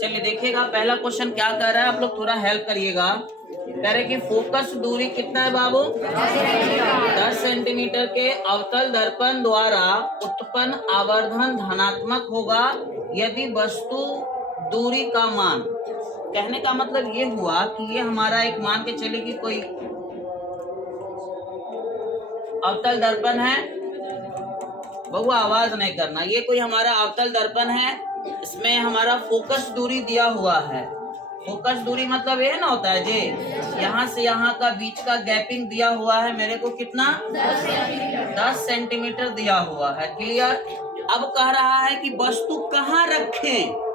चलिए देखिएगा, पहला क्वेश्चन क्या कह रहा है, आप लोग थोड़ा हेल्प करिएगा। कह रहे कि फोकस दूरी कितना है बाबू? 10 सेंटीमीटर के अवतल दर्पण द्वारा उत्पन्न आवर्धन धनात्मक होगा यदि वस्तु दूरी का मान, कहने का मतलब ये हुआ कि ये हमारा एक, मान के चलिए कि कोई अवतल दर्पण है, बउआ आवाज नहीं करना, ये कोई हमारा अवतल दर्पण है, इसमें हमारा फोकस दूरी दिया हुआ है। फोकस दूरी मतलब ये ना होता है जी, यहाँ से यहाँ का बीच का गैपिंग दिया हुआ है, मेरे को कितना 10 सेंटीमीटर दिया हुआ है। क्लियर? अब कह रहा है कि वस्तु कहाँ रखें।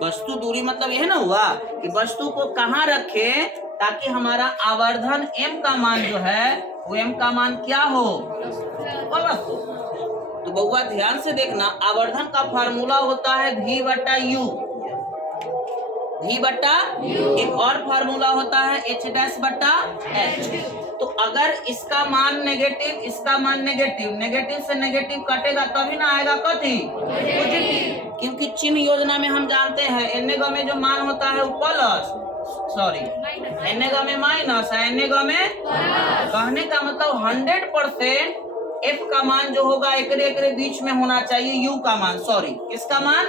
वस्तु दूरी मतलब यह ना हुआ कि वस्तु को कहाँ रखें ताकि हमारा आवर्धन m का मान जो है वो m का मान क्या हो, प्लस हो। तो बउआ ध्यान से देखना, आवर्धन का फार्मूला होता है v बटा u, v बटा एक और फार्मूला होता है h डैश बटा h। तो अगर इसका मान नेगेटिव, इसका मान नेगेटिव, नेगेटिव से नेगेटिव कटेगा तभी ना आएगा कथी, पॉजिटिव, क्योंकि चिन्ह योजना में हम जानते हैं एनेगा में जो मान होता है वो प्लस, सॉरी एनेगा में माइनस है, एनेगा में, कहने का मतलब 100% f का मान जो होगा एकरे बीच में होना चाहिए u का मान, सॉरी किसका मान,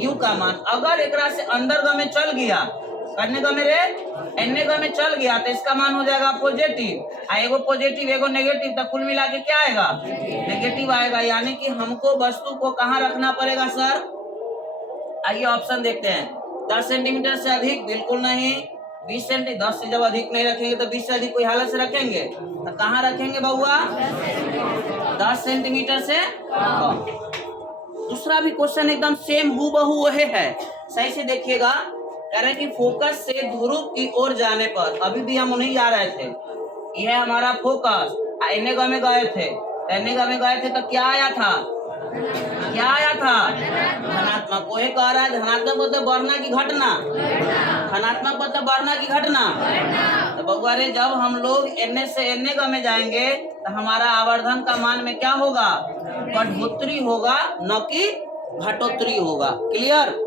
u का मान। अगर एकरा से अंदर गा में चल गया, करने का मेरे एने का में चल गया तो इसका मान हो जाएगा पॉजिटिव, एगो पॉजिटिव एगो नेगेटिव, तो कुल मिला के क्या आएगा, नेगेटिव आएगा। यानी कि हमको वस्तु को कहाँ रखना पड़ेगा सर? आइए ऑप्शन देखते हैं। 10 सेंटीमीटर से अधिक बिल्कुल नहीं, 20 सेंटीमीटर, 10 से जब अधिक नहीं रखेंगे तो 20 से अधिक कोई हालत से रखेंगे, तो कहाँ रखेंगे बउआ? 10 सेंटीमीटर से कम। दूसरा भी क्वेश्चन एकदम सेम हूबहू वही है, सही से देखिएगा। कह रहे कि फोकस से ध्रुव की ओर जाने पर, अभी भी हम उन्हीं जा रहे थे, यह हमारा फोकस, एनेगा में गए थे, एनेगा में गए थे तो क्या आया था, क्या आया था, धनात्मक। वही कह रहा है धनात्मक मतलब बढ़ना की घटना, धनात्मक मतलब बढ़ना की घटना। तो बउआ रे जब हम लोग एने से एनेगा में जाएंगे तो हमारा आवर्धन का मान में क्या होगा, बढ़ोतरी होगा, न कि घटोतरी होगा। क्लियर?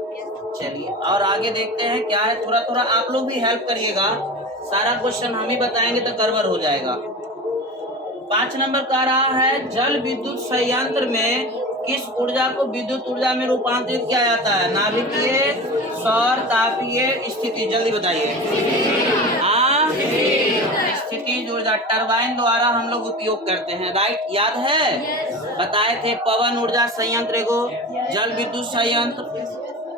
चलिए और आगे देखते हैं क्या है, थोड़ा थोड़ा आप लोग भी हेल्प करिएगा, सारा क्वेश्चन हम ही बताएंगे तो गड़बड़ हो जाएगा। 5 नंबर कह रहा है जल विद्युत संयंत्र में किस ऊर्जा को विद्युत ऊर्जा में रूपांतरित किया जाता है? नाभिकीय, सौर, तापीय, स्थिति, जल्दी बताइए। स्थितिज ऊर्जा टरबाइन द्वारा हम लोग उपयोग करते हैं, राइट, याद है, बताए थे। पवन ऊर्जा संयंत्र एगो, जल विद्युत संयंत्र।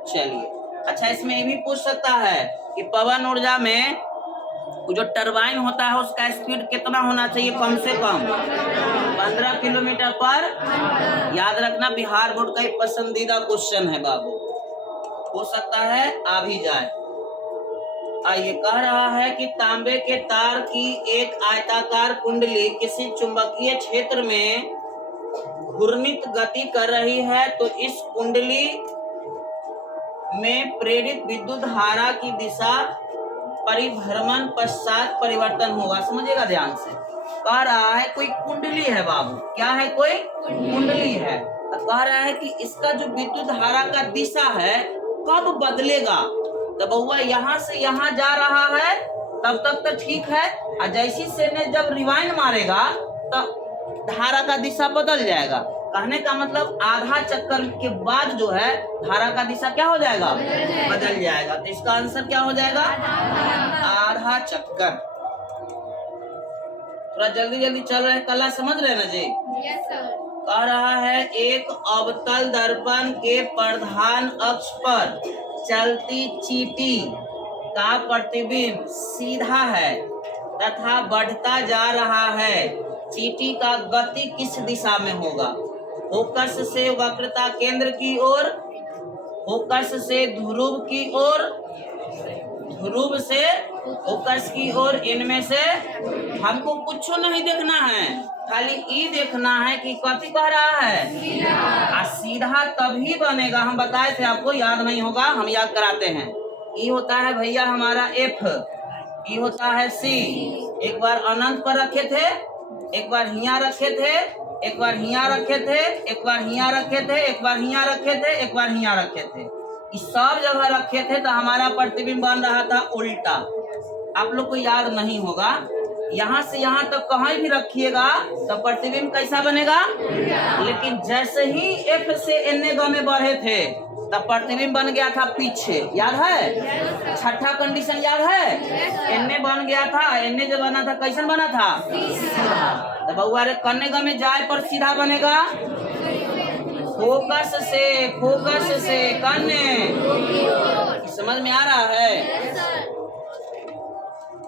चलिए अच्छा, इसमें ये भी पूछ सकता है कि पवन ऊर्जा में जो टरबाइन होता है उसका स्पीड कितना होना चाहिए, कम से कम 15 किलोमीटर पर। याद रखना, बिहार बोर्ड का एक पसंदीदा क्वेश्चन है बाबू, हो सकता है आ भी जाए। आइए कह रहा है कि तांबे के तार की एक आयताकार कुंडली किसी चुंबकीय क्षेत्र में घूर्णित गति कर रही है, तो इस कुंडली में प्रेरित विद्युत धारा की दिशा परिभ्रमण पश्चात परिवर्तन होगा। समझिएगा ध्यान से, कह रहा है कोई कुंडली है बाबू, क्या है, कोई कुंडली है, तो कह रहा है कि इसका जो विद्युत धारा का दिशा है कब बदलेगा। तो बउआ यहाँ से यहाँ जा रहा है तब तक तो ठीक है, और जैसी से ने जब रिवाइंड मारेगा तो धारा का दिशा बदल जाएगा। कहने का मतलब आधा चक्कर के बाद जो है धारा का दिशा क्या हो जाएगा, बदल जाएगा। तो इसका आंसर क्या हो जाएगा, आधा चक्कर। थोड़ा जल्दी जल्दी चल रहे हैं, कला समझ रहे ना जी? Yes sir. कह रहा है एक अवतल दर्पण के प्रधान अक्ष पर चलती चींटी का प्रतिबिंब सीधा है तथा बढ़ता जा रहा है, चींटी का गति किस दिशा में होगा? फोकस से वक्रता केंद्र की ओर, फोकस से ध्रुव की ओर, ध्रुव से फोकस की ओर, इनमें से हमको कुछ नहीं देखना है, खाली ई देखना है कि कथी कह रहा है, सीधा तभी बनेगा। हम बताए थे आपको, याद नहीं होगा, हम याद कराते हैं। ई होता है भैया हमारा एफ, ई होता है सी। एक बार अनंत पर रखे थे, एक बार हिया रखे थे, एक बार हिया रखे थे, एक बार हिया रखे थे, एक बार हिया रखे थे, एक बार हिया रखे थे। इस सब जगह रखे थे तो हमारा प्रतिबिंब बन रहा था उल्टा। आप लोग को याद नहीं होगा, यहाँ से यहाँ तक कहीं भी रखिएगा तो प्रतिबिंब कैसा बनेगा, लेकिन जैसे ही F से N में बढ़े थे तब प्रतिबिंब बन गया था पीछे। याद है? छठा कंडीशन याद है? N बन गया था, N जब बना था कैसन बना था, तो बउआ रे कन्ने में जाए पर सीधा बनेगा, फोकस से कन्ने। समझ में आ रहा है?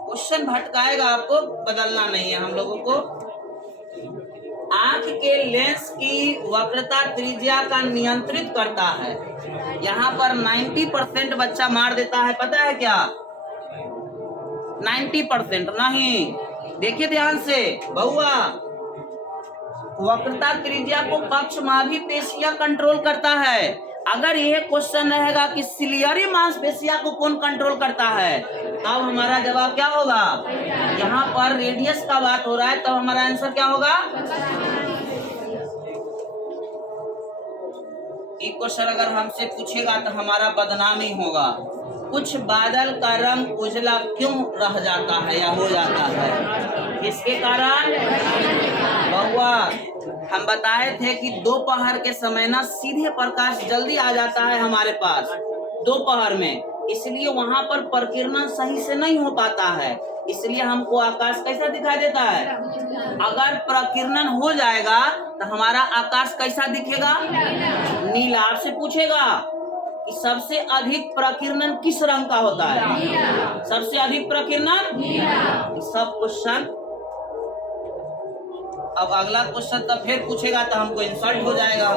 क्वेश्चन भटकाएगा, आपको बदलना नहीं है हम लोगों को। आंख के लेंस की वक्रता त्रिज्या का नियंत्रित करता है। यहाँ पर 90% बच्चा मार देता है, पता है क्या? 90% नहीं। देखिए ध्यान से बउआ, वक्रता त्रिज्या को पक्षमाभी पेशियां कंट्रोल करता है। अगर यह क्वेश्चन रहेगा कि सिलियरी मांसपेशियां को कौन कंट्रोल करता है, तब हमारा जवाब क्या होगा? यहाँ पर रेडियस का बात हो रहा है, तब हमारा आंसर क्या होगा? एक क्वेश्चन अगर हमसे पूछेगा तो हमारा बदनामी होगा। कुछ बादल का रंग उजला क्यों रह जाता है या हो जाता है? इसके कारण बउआ हम बताए थे कि दोपहर के समय ना सीधे प्रकाश जल्दी आ जाता है हमारे पास दोपहर में, इसलिए वहां पर प्रकीर्णन सही से नहीं हो पाता है, इसलिए हमको आकाश कैसा दिखाई देता है। अगर प्रकीर्णन हो जाएगा तो हमारा आकाश कैसा दिखेगा? नीला। आपसे पूछेगा कि सबसे अधिक प्रकीर्णन किस रंग का होता है? सबसे अधिक प्रकीर्णन सब क्वेश्चन। अब अगला क्वेश्चन तब फिर पूछेगा तो हमको इंसल्ट हो जाएगा।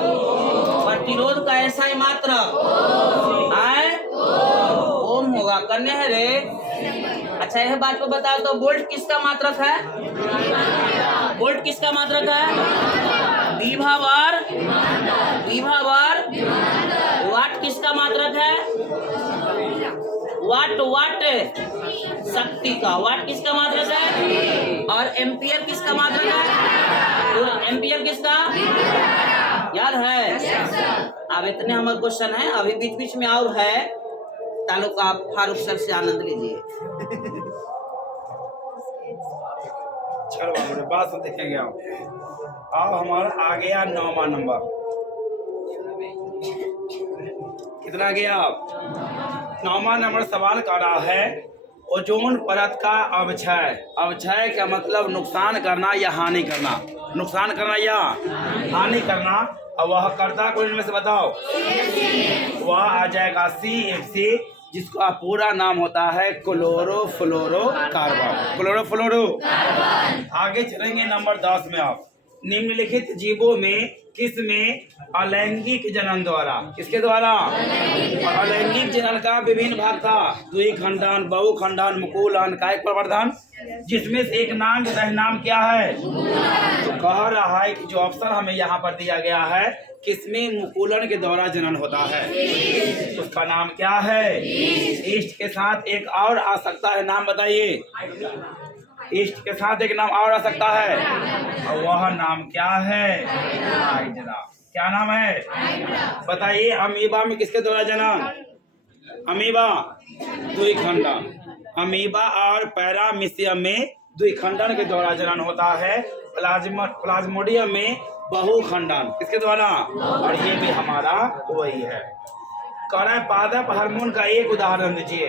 प्रतिरोध का ऐसा ही मात्रक आए ओम होगा, करने है रे। अच्छा यह बात को बताओ तो वोल्ट किसका मात्रक है? वोल्ट किसका मात्रक है? विभव। वाट किसका मात्रक है? वाट शक्ति का। वाट किसका मात्रक है? और एम्पियर किसका मात्रक है? और एम्पियर किसका याद है? अब इतने हमारे क्वेश्चन हैं, अभी बीच बीच में और है, ताल्लुक आप फारूक सर से आनंद लीजिए। चलो बात तो देखेंगे अब हमारा आ गया 9वां नंबर। कितना गया? 9वां नंबर सवाल कर रहा है ओजोन परत का अवक्षय। अवक्षय का मतलब नुकसान करना या हानि करना। नुकसान करना या हानि करना। अब वह करता कोई इनमें से बताओ? वह आ जाएगा CFC, जिसका पूरा नाम होता है क्लोरोफ्लोरोकार्बन। क्लोरोफ्लोरो। आगे चलेंगे नंबर 10 में। आप निम्नलिखित जीवों में किस में अलैंगिक जनन द्वारा, किसके द्वारा? अलैंगिक जनन का विभिन्न भाग था, द्विखंडन, बहुखंडन, मुकुलन, कायिक प्रवर्धन, जिसमें से एक नाम नाम क्या है? तो कह रहा है कि जो ऑप्शन हमें यहाँ पर दिया गया है, किसमें मुकुलन के द्वारा जनन होता है, उसका नाम क्या है? ईस्ट के साथ एक और आ सकता है, नाम बताइए। ईस्ट के साथ एक नाम और आ सकता है, और वह नाम क्या है? हाइड्रा। क्या नाम है बताइए? अमीबा में किसके द्वारा जनन? अमीबा द्विखंडन। अमीबा और पैरामीशियम में द्विखंडन के द्वारा जनन होता है। प्लाज्मोडियम में बहुखंडन, किसके द्वारा? और ये भी हमारा वही है। करें पादप हार्मोन का एक उदाहरण दीजिए,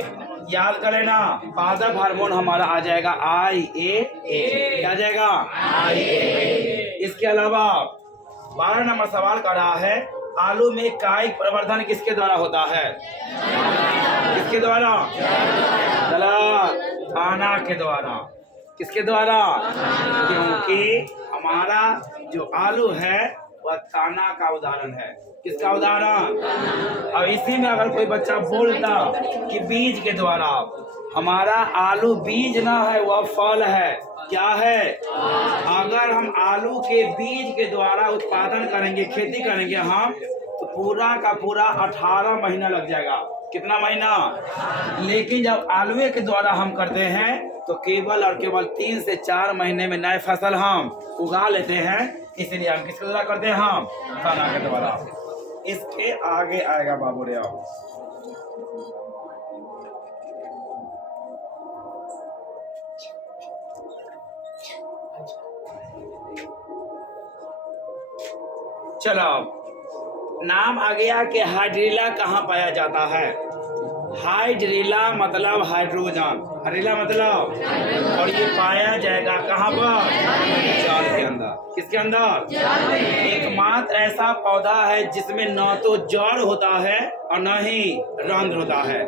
याद करें ना। पादप हार्मोन हमारा आ जाएगा IA। क्या आ जाएगा? IA। इसके अलावा 12 नंबर सवाल कर रहा है आलू में कायिक प्रवर्धन किसके द्वारा होता है? किसके द्वारा? गलत, थाना के द्वारा। किसके द्वारा? क्योंकि हमारा जो आलू है वह थाना का उदाहरण है। किसका उदाहरण? अब इसी में अगर कोई बच्चा बोलता कि बीज के द्वारा, हमारा आलू बीज ना है, वह फल है। क्या है? अगर हम आलू के बीज के द्वारा उत्पादन करेंगे, खेती करेंगे हम, तो पूरा का पूरा 18 महीना लग जाएगा। कितना महीना? लेकिन जब आलू के द्वारा हम करते हैं तो केवल और केवल 3 से 4 महीने में नए फसल हम उगा लेते हैं। इसलिए हम किसके द्वारा करते हैं? हम खाना के द्वारा। इसके आगे आएगा बाबू रे। चलो, नाम आ गया कि हाइड्रीला कहाँ पाया जाता है। हाइड्रीला मतलब हाइड्रोजन, हाइड्रीला मतलब, और ये पाया जाएगा कहाँ पर? जल के अंदर। किसके अंदर? एकमात्र ऐसा पौधा है जिसमें न तो जड़ होता है और न ही रंध्र होता है।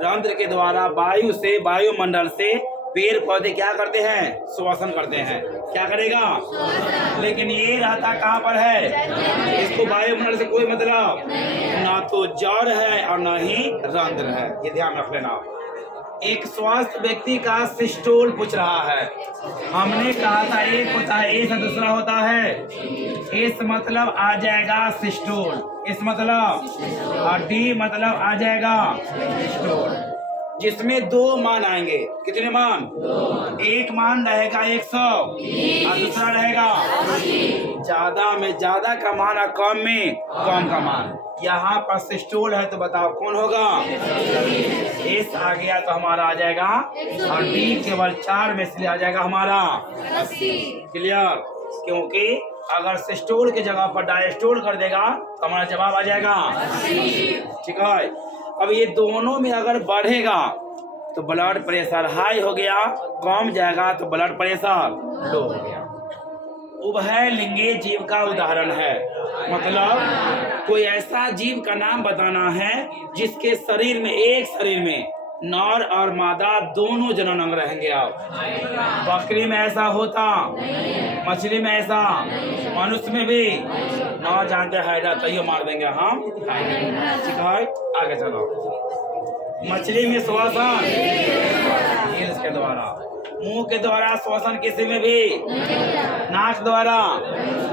रंध्र के द्वारा वायु से, वायुमंडल से पेड़ पौधे क्या करते हैं? श्वसन करते हैं। क्या करेगा? लेकिन ये रहता कहाँ पर है? इसको वायुमंडल से कोई मतलब ना तो जड़ है और ना ही रंध्र है। ये ध्यान रख लेना। एक स्वस्थ व्यक्ति का सिस्टोल पूछ रहा है। हमने कहा था एक होता है ए से दूसरा होता है। इस मतलब आ जाएगा सिस्टोल, इस मतलब, और डी मतलब आ जाएगा सिस्टोल, जिसमें दो मान आएंगे। कितने मान? एक मान रहेगा 100 और दूसरा रहेगा ज्यादा में ज्यादा का मान और कम में कम का मान। यहाँ पर सिस्टोल है तो बताओ कौन होगा? एस आ गया तो हमारा आ जाएगा, और डी केवल 4 में इसलिए आ जाएगा हमारा 80। क्लियर? क्योंकि अगर सिस्टोल की जगह पर डायस्टोल कर देगा तो हमारा जवाब आ जाएगा 80। ठीक है। अब ये दोनों में अगर बढ़ेगा तो ब्लड प्रेशर हाई हो गया, कम जाएगा तो ब्लड प्रेशर लो हो गया। उभय लिंगी जीव का उदाहरण है, मतलब कोई ऐसा जीव का नाम बताना है जिसके शरीर में, एक शरीर में नर और मादा दोनों जनन अंग रहेंगे। आप बकरी में ऐसा होता, मछली में ऐसा, मनुष्य में भी ना जानते है तैयो मार देंगे हम। ठीक है, आगे चलो। मछली में श्वसन इसके द्वारा, मुंह के द्वारा श्वसन किसी में भी, नाक द्वारा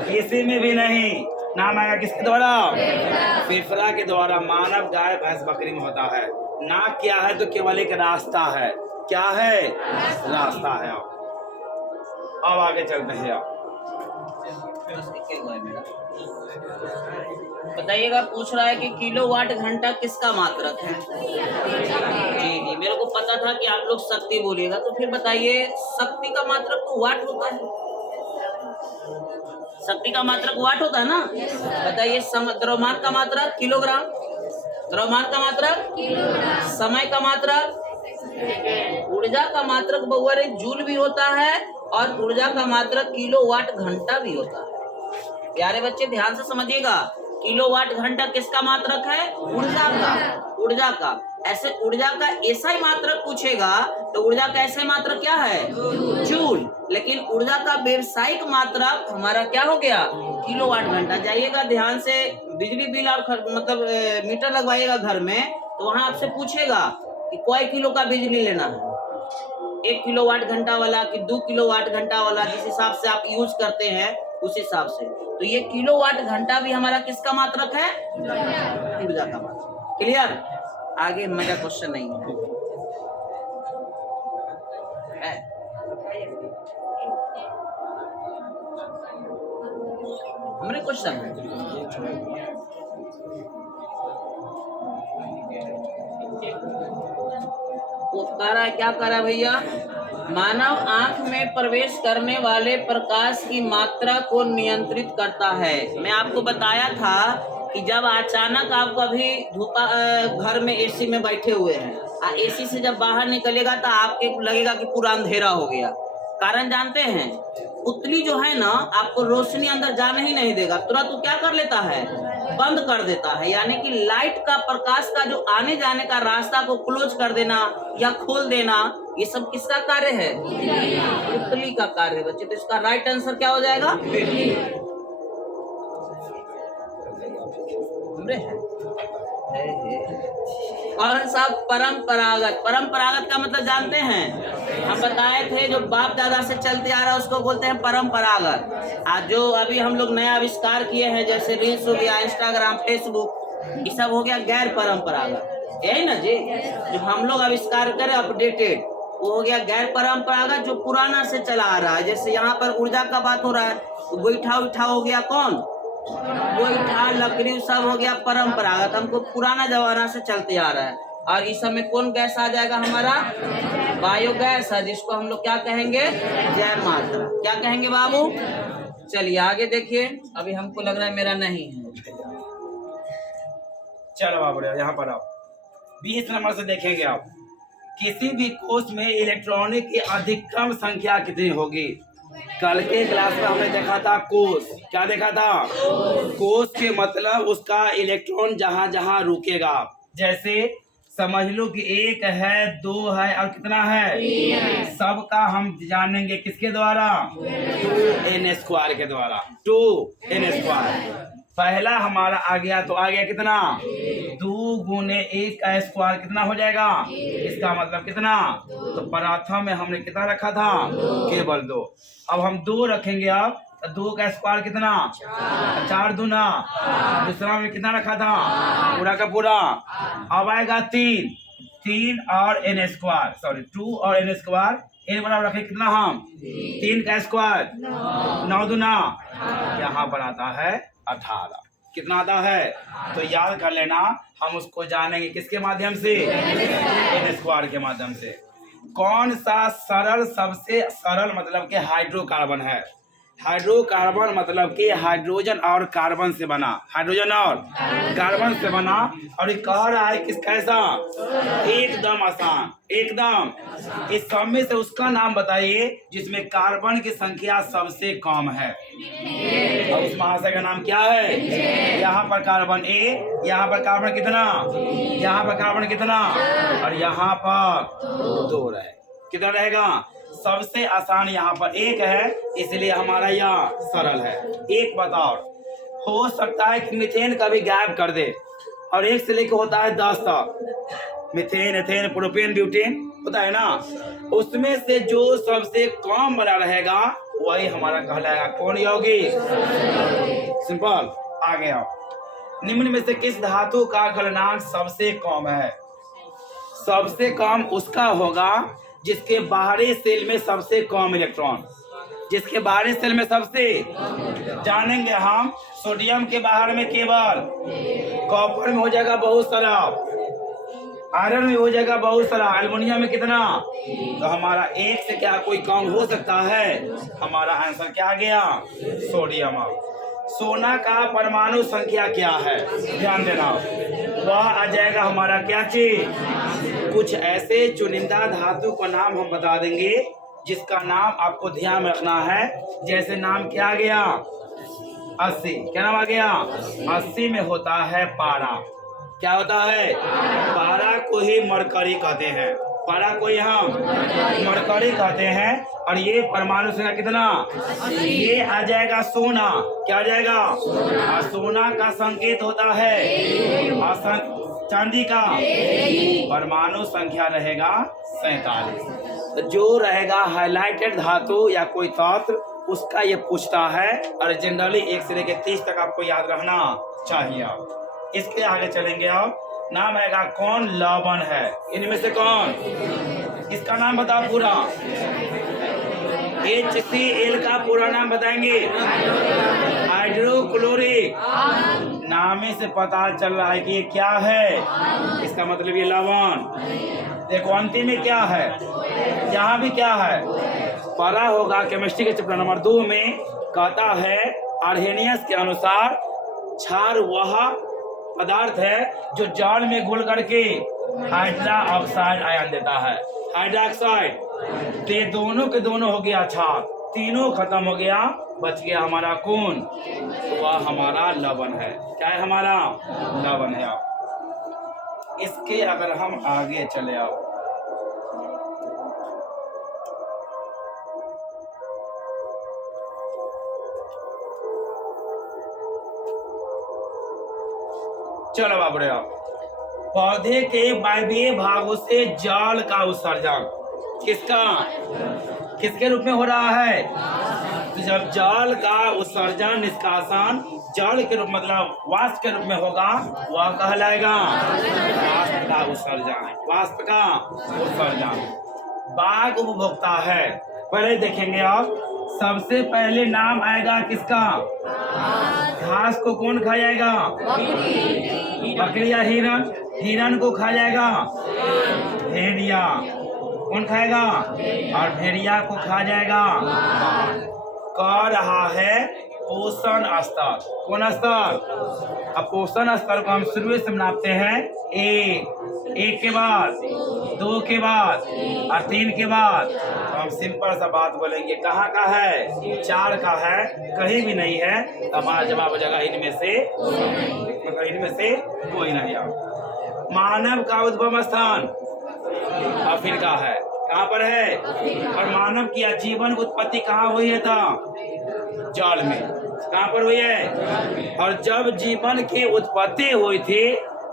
किसी में भी नहीं। नाम आएगा किसके द्वारा? फेफड़ा के द्वारा। मानव, गाय, भैंस, बकरी में होता है। नाक क्या है? तो केवल एक रास्ता है। क्या है? रास्ता है। अब आगे चलते हैं। बताइएगा, पूछ रहा है कि किलोवाट घंटा किसका मात्रक है? जी जी, मेरे को पता था कि आप लोग शक्ति बोलिएगा, तो फिर बताइए शक्ति का मात्रक तो वाट होता है। शक्ति का मात्रक वाट होता है ना? बताइए द्रव्यमान का मात्रक किलोग्राम, द्रव्यमान का मात्रक किलोग्राम, समय का मात्रक, ऊर्जा का मात्रक बउआ रे जूल भी होता है, और ऊर्जा का मात्रक किलोवाट घंटा भी होता है। प्यारे बच्चे ध्यान से समझिएगा, किलोवाट घंटा किसका मात्रक है? ऊर्जा का, ऊर्जा का। ऐसे ऊर्जा का ऐसा ही मात्रक पूछेगा तो ऊर्जा का ऐसे मात्रक क्या है? जूल। लेकिन ऊर्जा का व्यवसायिक मात्रक हमारा क्या हो गया? किलोवाट घंटा। जाइएगा ध्यान से, बिजली बिल और मतलब मीटर लगवाइएगा घर में, तो वहां आपसे पूछेगा कि कोई किलो का बिजली लेना है, 1 किलोवाट घंटा वाला कि 2 किलोवाट घंटा वाला, जिस हिसाब से आप यूज करते हैं उस हिसाब से। तो ये किलोवाट घंटा भी हमारा किसका मात्रक है? ऊर्जा का मात्रक। क्लियर? आगे मेरा क्वेश्चन नहीं है। हमारे क्वेश्चन है, वो कह रहा है, क्या कह रहा है भैया? मानव आंख में प्रवेश करने वाले प्रकाश की मात्रा को नियंत्रित करता है। मैं आपको बताया था कि जब अचानक आप कभी धूपा घर में एसी में बैठे हुए हैं, एसी से जब बाहर निकलेगा तो आपके लगेगा कि पूरा अंधेरा हो गया। कारण जानते हैं? पुतली जो है ना, आपको रोशनी अंदर जाने ही नहीं देगा, तुरंत वो क्या कर लेता है? बंद कर देता है। यानी कि लाइट का, प्रकाश का जो आने जाने का रास्ता को क्लोज कर देना या खोल देना, ये सब किसका कार्य है? पुतली का कार्य है बच्चे। तो इसका राइट आंसर क्या हो जाएगा? कौन सा? परंपरागत। परंपरागत का मतलब जानते हैं? हम बताए थे, जो बाप दादा से चलते आ रहा है उसको बोलते हैं परंपरागत। आज जो अभी हम लोग नया आविष्कार किए हैं, जैसे रील्स हो गया, इंस्टाग्राम, फेसबुक, ये सब हो गया गैर परंपरागत। यही ना जी, जो हम लोग आविष्कार करें अपडेटेड, वो हो गया गैर परंपरागत, जो पुराना से चला आ रहा है। जैसे यहाँ पर ऊर्जा का बात हो रहा है, तो गोईठा उठा हो गया कौन? गोईठा लकड़ी सब हो गया परंपरागत, हमको पुराना जमाना से चलते आ रहा है। और इस समय कौन गैस आ जाएगा हमारा? बायोगैस है, जिसको हम लोग क्या कहेंगे? जय माता। क्या कहेंगे बाबू? चलिए आगे देखिए, अभी हमको लग रहा है मेरा नहीं है। चलो बाबू यहाँ पर आप 20 नंबर से देखेंगे आप, किसी भी कोष में इलेक्ट्रॉनिक की अधिकतम संख्या कितनी होगी? कल के क्लास में हमने देखा था कोष। क्या देखा था? कोष के मतलब उसका इलेक्ट्रॉन जहां जहां रुकेगा। जैसे समझ लो कि 1 है, 2 है और कितना है? सबका हम जानेंगे किसके द्वारा? 2n² के द्वारा। 2n²। पहला हमारा आ गया तो आ गया कितना? 2 गुने 1 का स्क्वायर कितना हो जाएगा? इसका मतलब कितना? तो प्रथम में हमने कितना रखा था? केवल 2। अब हम 2 रखेंगे। अब 2 का स्क्वायर कितना? 4 दूना। दूसरा में कितना रखा था? पूरा का पूरा। अब आएगा 3 और n², सॉरी 2 और n²। n बराबर रखे कितना? हम 3 का स्क्वायर 9 दूना। यहाँ पर आता है 18। कितना आता है? तो याद कर लेना, हम उसको जानेंगे किसके माध्यम से? n² के माध्यम से। कौन सा सरल, सबसे सरल मतलब कि हाइड्रोकार्बन है? हाइड्रोकार्बन मतलब कि हाइड्रोजन और कार्बन से बना, हाइड्रोजन और कार्बन से बना। और ये कह रहा है किस कैसा? एकदम आसान, एकदम। इस सब में से उसका नाम बताइए जिसमें कार्बन की संख्या सबसे कम है। और उस महाशय का नाम क्या है? यहाँ पर कार्बन A, यहाँ पर कार्बन कितना? यहाँ पर कार्बन कितना? और यहाँ पर 2 रहे। कितना रहेगा? सबसे आसान यहाँ पर 1 है, इसलिए हमारा यह सरल है। 1 बताओ। हो सकता है कि मीथेन का भी गायब कर दे, और 1 से लेकर होता है 10 तक। मीथेन, एथेन, प्रोपेन, ब्यूटेन होता है ना, उसमें से जो सबसे कम बना रहेगा वही हमारा कहलाएगा कौन योगी? सिंपल। आ गया। निम्न में से किस धातु का गलनांक सबसे कम है? सबसे कम उसका होगा जिसके बाहरी सेल में सबसे कम इलेक्ट्रॉन, जिसके बाहरी सेल में सबसे जानेंगे हम। सोडियम के बाहर में केवल, कॉपर में हो जाएगा बहुत सारा, आयरन में हो जाएगा बहुत सारा, एल्युमिनियम में कितना? तो हमारा 1 से क्या कोई कम हो सकता है? हमारा आंसर क्या आ गया? सोडियम। सोना का परमाणु संख्या क्या है? ध्यान देना, वह आ जाएगा हमारा क्या चीज? कुछ ऐसे चुनिंदा धातु का नाम हम बता देंगे जिसका नाम आपको ध्यान रखना है। जैसे नाम क्या आ गया? 80। क्या नाम आ गया? 80 में होता है पारा। क्या होता है? पारा को ही मरकरी कहते हैं। पारा को हम मरकरी कहते हैं। और ये परमाणु संख्या कितना? ये आ जाएगा सोना। क्या आ जाएगा? और सोना का संकेत होता है, और चांदी का परमाणु संख्या रहेगा 47। जो रहेगा हाइलाइटेड धातु या कोई तत्व, उसका ये पूछता है। और जनरली 1 से लेकर 30 तक आपको याद रहना चाहिए। इसके आगे चलेंगे। अब नाम आएगा कौन? लवण है। इनमें से कौन? इसका नाम बताओ पूरा। HCl का पूरा नाम बताएंगे? हाइड्रोक्लोरिक। नामे से पता चल रहा है कि ये क्या है। इसका मतलब ये लवण। देखो अंतिम में क्या है, यहाँ भी क्या है? पढ़ा होगा केमिस्ट्री के चैप्टर नंबर 2 में। कहता है आर्हेनियस के अनुसार क्षार वह पदार्थ है जो जल में घुल करके हाइड्रा ऑक्साइड आयन देता है। हाइड्रोक्साइड ते दोनों के दोनों हो गया क्षार, तीनों खत्म हो गया, बच गया हमारा कौन? वह हमारा लवण है। क्या है? हमारा लवण है। इसके अगर हम आगे चले आओ, चलो बाबू रे, पौधे के वायवीय भागों से जल का उत्सर्जन किसका, किसके रूप में हो रहा है? तो जब जल का उत्सर्जन, निष्कासन जल के रूप मतलब वाष्प के रूप में होगा, वह कहलाएगा वाष्प का उत्सर्जन। वाष्प का उत्सर्जन। बाघ उपभोक्ता है। पहले देखेंगे आप, सबसे पहले नाम आएगा किसका? घास को कौन खा जाएगा? बकरी या हिरन? हिरन को खा जाएगा भेड़िया। कौन खाएगा? और भेड़िया को खा जाएगा बाघ। कह रहा है पोषण स्तर। कौन स्तर? अब पोषण स्तर को हम शुरू से नापते हैं। एक के बाद, 2 के बाद और 3 के बाद। तो हम सिंपल सा बात बोलेंगे, कहाँ का है? 4 का है, कहीं भी नहीं है। हमारा जवाब हो जाएगा इनमें से, मतलब इनमें से कोई नहीं। मानव का उद्गम स्थान अफ्रीका है। कहाँ पर है? और मानव की आजीवन उत्पत्ति कहाँ हुई है? जल में। कहाँ पर हुई है? और जब जीवन की उत्पत्ति हुई थी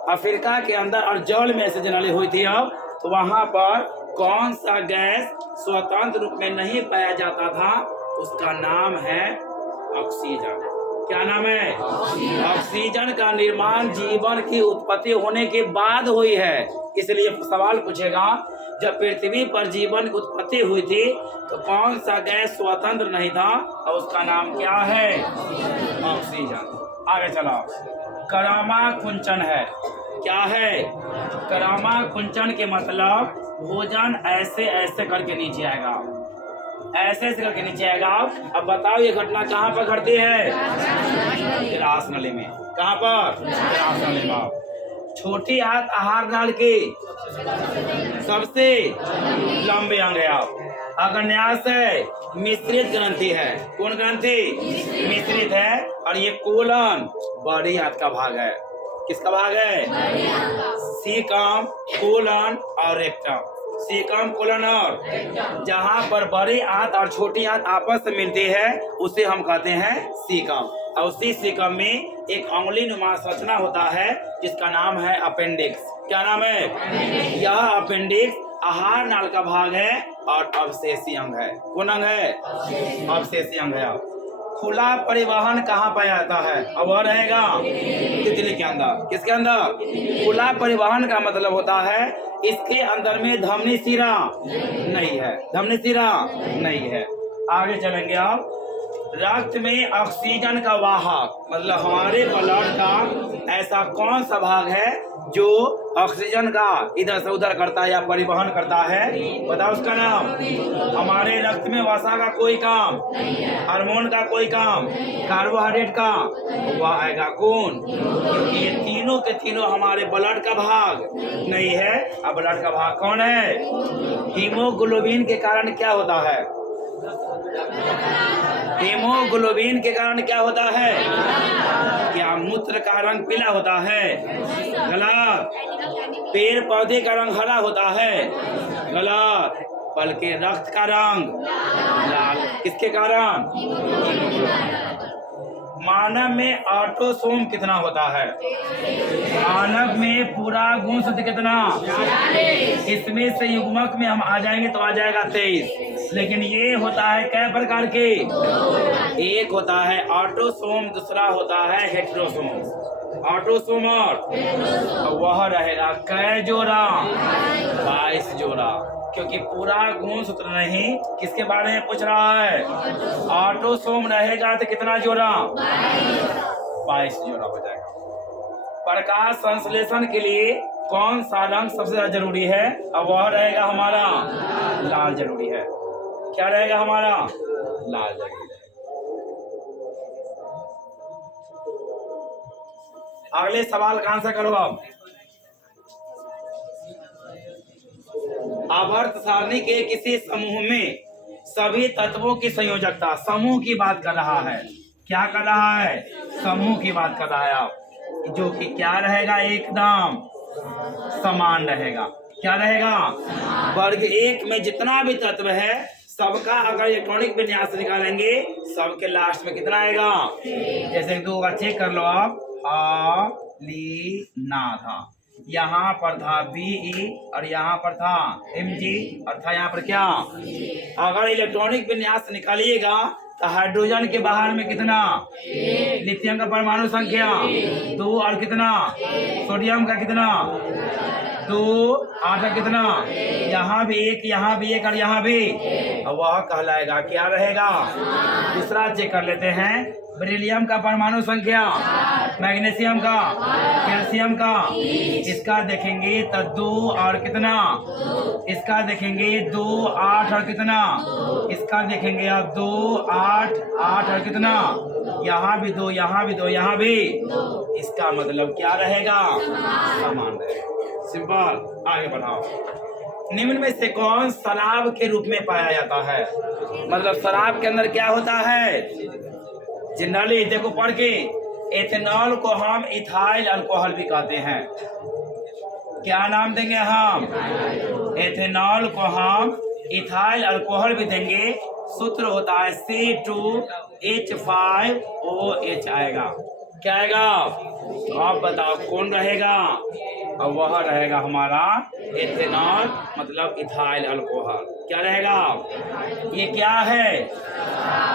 अफ्रीका के अंदर और जल में से जनरली हुई थी, अब तो वहां पर कौन सा गैस स्वतंत्र रूप में नहीं पाया जाता था? उसका नाम है ऑक्सीजन। क्या नाम है? ऑक्सीजन का निर्माण जीवन की उत्पत्ति होने के बाद हुई है। इसलिए सवाल पूछेगा, जब पृथ्वी पर जीवन की उत्पत्ति हुई थी तो कौन सा गैस स्वतंत्र नहीं था और उसका नाम क्या है? ऑक्सीजन। आगे चलो। करामा कुंचन है। क्या है? करामा कुंचन के मतलब भोजन ऐसे ऐसे करके नीचे आएगा, ऐसे ऐसे करके नीचे आएगा। अब बताओ ये घटना कहाँ पर घटती है? ग्रास नली में। कहाँ पर? ग्रास नली में। छोटी हाथ आहार नाल के सबसे लंबे अंग है। अगर न्यास है, मिश्रित ग्रंथि है। कौन ग्रंथि? मिश्रित है। और ये कोलन बड़ी हाथ का भाग है। किसका भाग है? सीकम, कोलन और रेक्टम। सीकम, कोलन और जहाँ पर बड़ी आंत और छोटी आंत आपस में मिलती है उसे हम कहते हैं सीकम। और उसी सीकम में एक अंगुली नुमा संरचना होता है जिसका नाम है अपेंडिक्स। क्या नाम है? यह अपेंडिक्स आहार नाल का भाग है और अवशेषी अंग है। कौन अंग है? अवशेषी अंग है। खुला परिवहन कहाँ पाया जाता है? अब वह रहेगा तितली के अंदर। किसके अंदर? खुला परिवहन का मतलब होता है इसके अंदर में धमनी सिरा नहीं है। धमनी सिरा नहीं है। आगे चलेंगे आप। रक्त में ऑक्सीजन का वाहक मतलब हमारे ब्लड का ऐसा कौन सा भाग है जो ऑक्सीजन का इधर से उधर करता है या परिवहन करता है? बताओ उसका नाम। हमारे रक्त में वसा का कोई काम, हार्मोन का कोई काम, कार्बोहाइड्रेट का, वह आएगा कौन? क्योंकि ये तीनों के तीनों हमारे ब्लड का भाग नहीं है। अब ब्लड का भाग कौन है? हीमोग्लोबिन के कारण क्या होता है? हीमोग्लोबिन के कारण क्या होता है? क्या मूत्र का रंग पीला होता है? गलत। पेड़ पौधे का रंग हरा होता है? गलत। बल्कि रक्त का रंग लाल। किसके कारण? मानव में ऑटोसोम कितना होता है? मानव में पूरा गुणसूत्र कितना? इसमें से युग्मक में हम आ जाएंगे तो आ जाएगा 23। लेकिन ये होता है कै प्रकार के? एक होता है ऑटोसोम, दूसरा होता है हेटेरोसोम। ऑटोसोम और वह रहेगा कै जोड़ा? 22 जोड़ा। क्योंकि पूरा गुणसूत्र नहीं, किसके बारे में पूछ रहा है? ऑटोसोम रहेगा तो कितना जोड़ा? 22 जोड़ा हो जाएगा। प्रकाश संश्लेषण के लिए कौन सा रंग सबसे ज्यादा जरूरी है? अब वह रहेगा हमारा लाल जरूरी है। क्या रहेगा हमारा? लाल जरूरी है। अगले सवाल का आंसर करो आप। आवर्त सारणी के किसी समूह में सभी तत्वों की संयोजकता, समूह की बात कर रहा है। क्या कर रहा है? समूह की बात कर रहा है आप, जो कि क्या रहेगा? एकदम समान रहेगा। क्या रहेगा? वर्ग 1 में जितना भी तत्व है सबका अगर इलेक्ट्रॉनिक विन्यास निकालेंगे सबके लास्ट में कितना आएगा? जैसे 2 का चेक कर लो आप। ना था, यहाँ पर था Be और यहाँ पर था Mg और था यहाँ पर क्या? अगर इलेक्ट्रॉनिक विन्यास निकालिएगा तो हाइड्रोजन के बाहर में कितना? लिथियम का परमाणु संख्या 2 और कितना? सोडियम का कितना? 2 8 और कितना, यहाँ भी 1, यहाँ भी 1 और यहाँ भी, और वह कहलाएगा क्या रहेगा। दूसरा चेक कर लेते हैं, बेरिलियम का परमाणु संख्या, मैग्नीशियम का, कैल्शियम का, इसका देखेंगे तो 2 और कितना, इसका देखेंगे 2 8 और कितना, इसका देखेंगे आप 2 8 8 और कितना, यहाँ भी 2, यहाँ भी 2, यहाँ भी, इसका मतलब क्या रहेगा, समान रहेगा। सिंपल, आगे बढ़ाओ। निम्न में से कौन शराब के रूप में पाया जाता है, मतलब शराब के अंदर क्या होता है। जनरली देखो पढ़ के, एथेनॉल को हम इथाइल अल्कोहल भी कहते हैं। क्या नाम देंगे हम, एथेनॉल को हम इथाइल अल्कोहल भी देंगे। सूत्र होता है C2H5OH आएगा। क्या आएगा, आप बताओ कौन रहेगा, और वह रहेगा हमारा एथेनॉल, मतलब इथाइल अल्कोहल। क्या रहेगा, ये क्या है,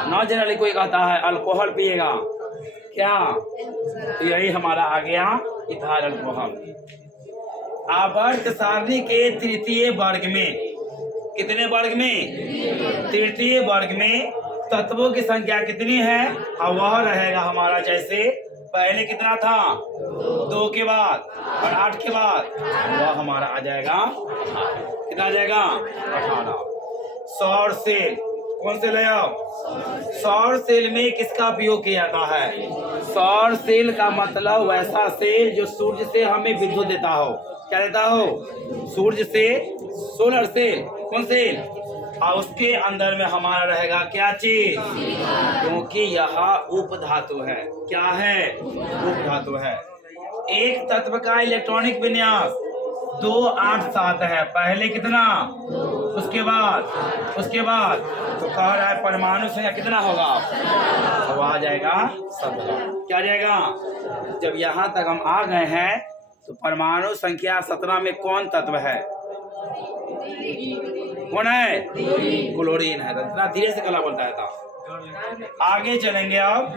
नॉट जनरली कोई कहता है अल्कोहल पिएगा, क्या, तो यही हमारा आ गया इथाइल अल्कोहल। आवर्त सारणी के तृतीय वर्ग में, कितने वर्ग में, तृतीय वर्ग में तत्वों की संख्या कितनी है, और वह रहेगा हमारा, जैसे पहले कितना था 2 के बाद और 8 के बाद, वह हमारा आ जाएगा, कितना आ जाएगा 18। सौर सेल, कौन से ले आओ, सौर सेल में किसका उपयोग किया जाता है। सौर सेल का मतलब वैसा सेल जो सूर्य से हमें विद्युत देता हो। क्या देता हो, सूर्य से, सोलर सेल, कौन सेल, और उसके अंदर में हमारा रहेगा क्या चीज, क्योंकि यह उप धातु है। क्या है, उप धातु है। एक तत्व का इलेक्ट्रॉनिक विन्यास 2 8 7 है, पहले कितना, उसके बाद तो कह रहा है परमाणु संख्या कितना होगा, तो आ जाएगा 17। क्या जाएगा, जब यहाँ तक हम आ गए हैं तो परमाणु संख्या 17 में कौन तत्व है, कौन है, क्लोरीन है। इतना धीरे से कला बोलता है। आगे चलेंगे अब,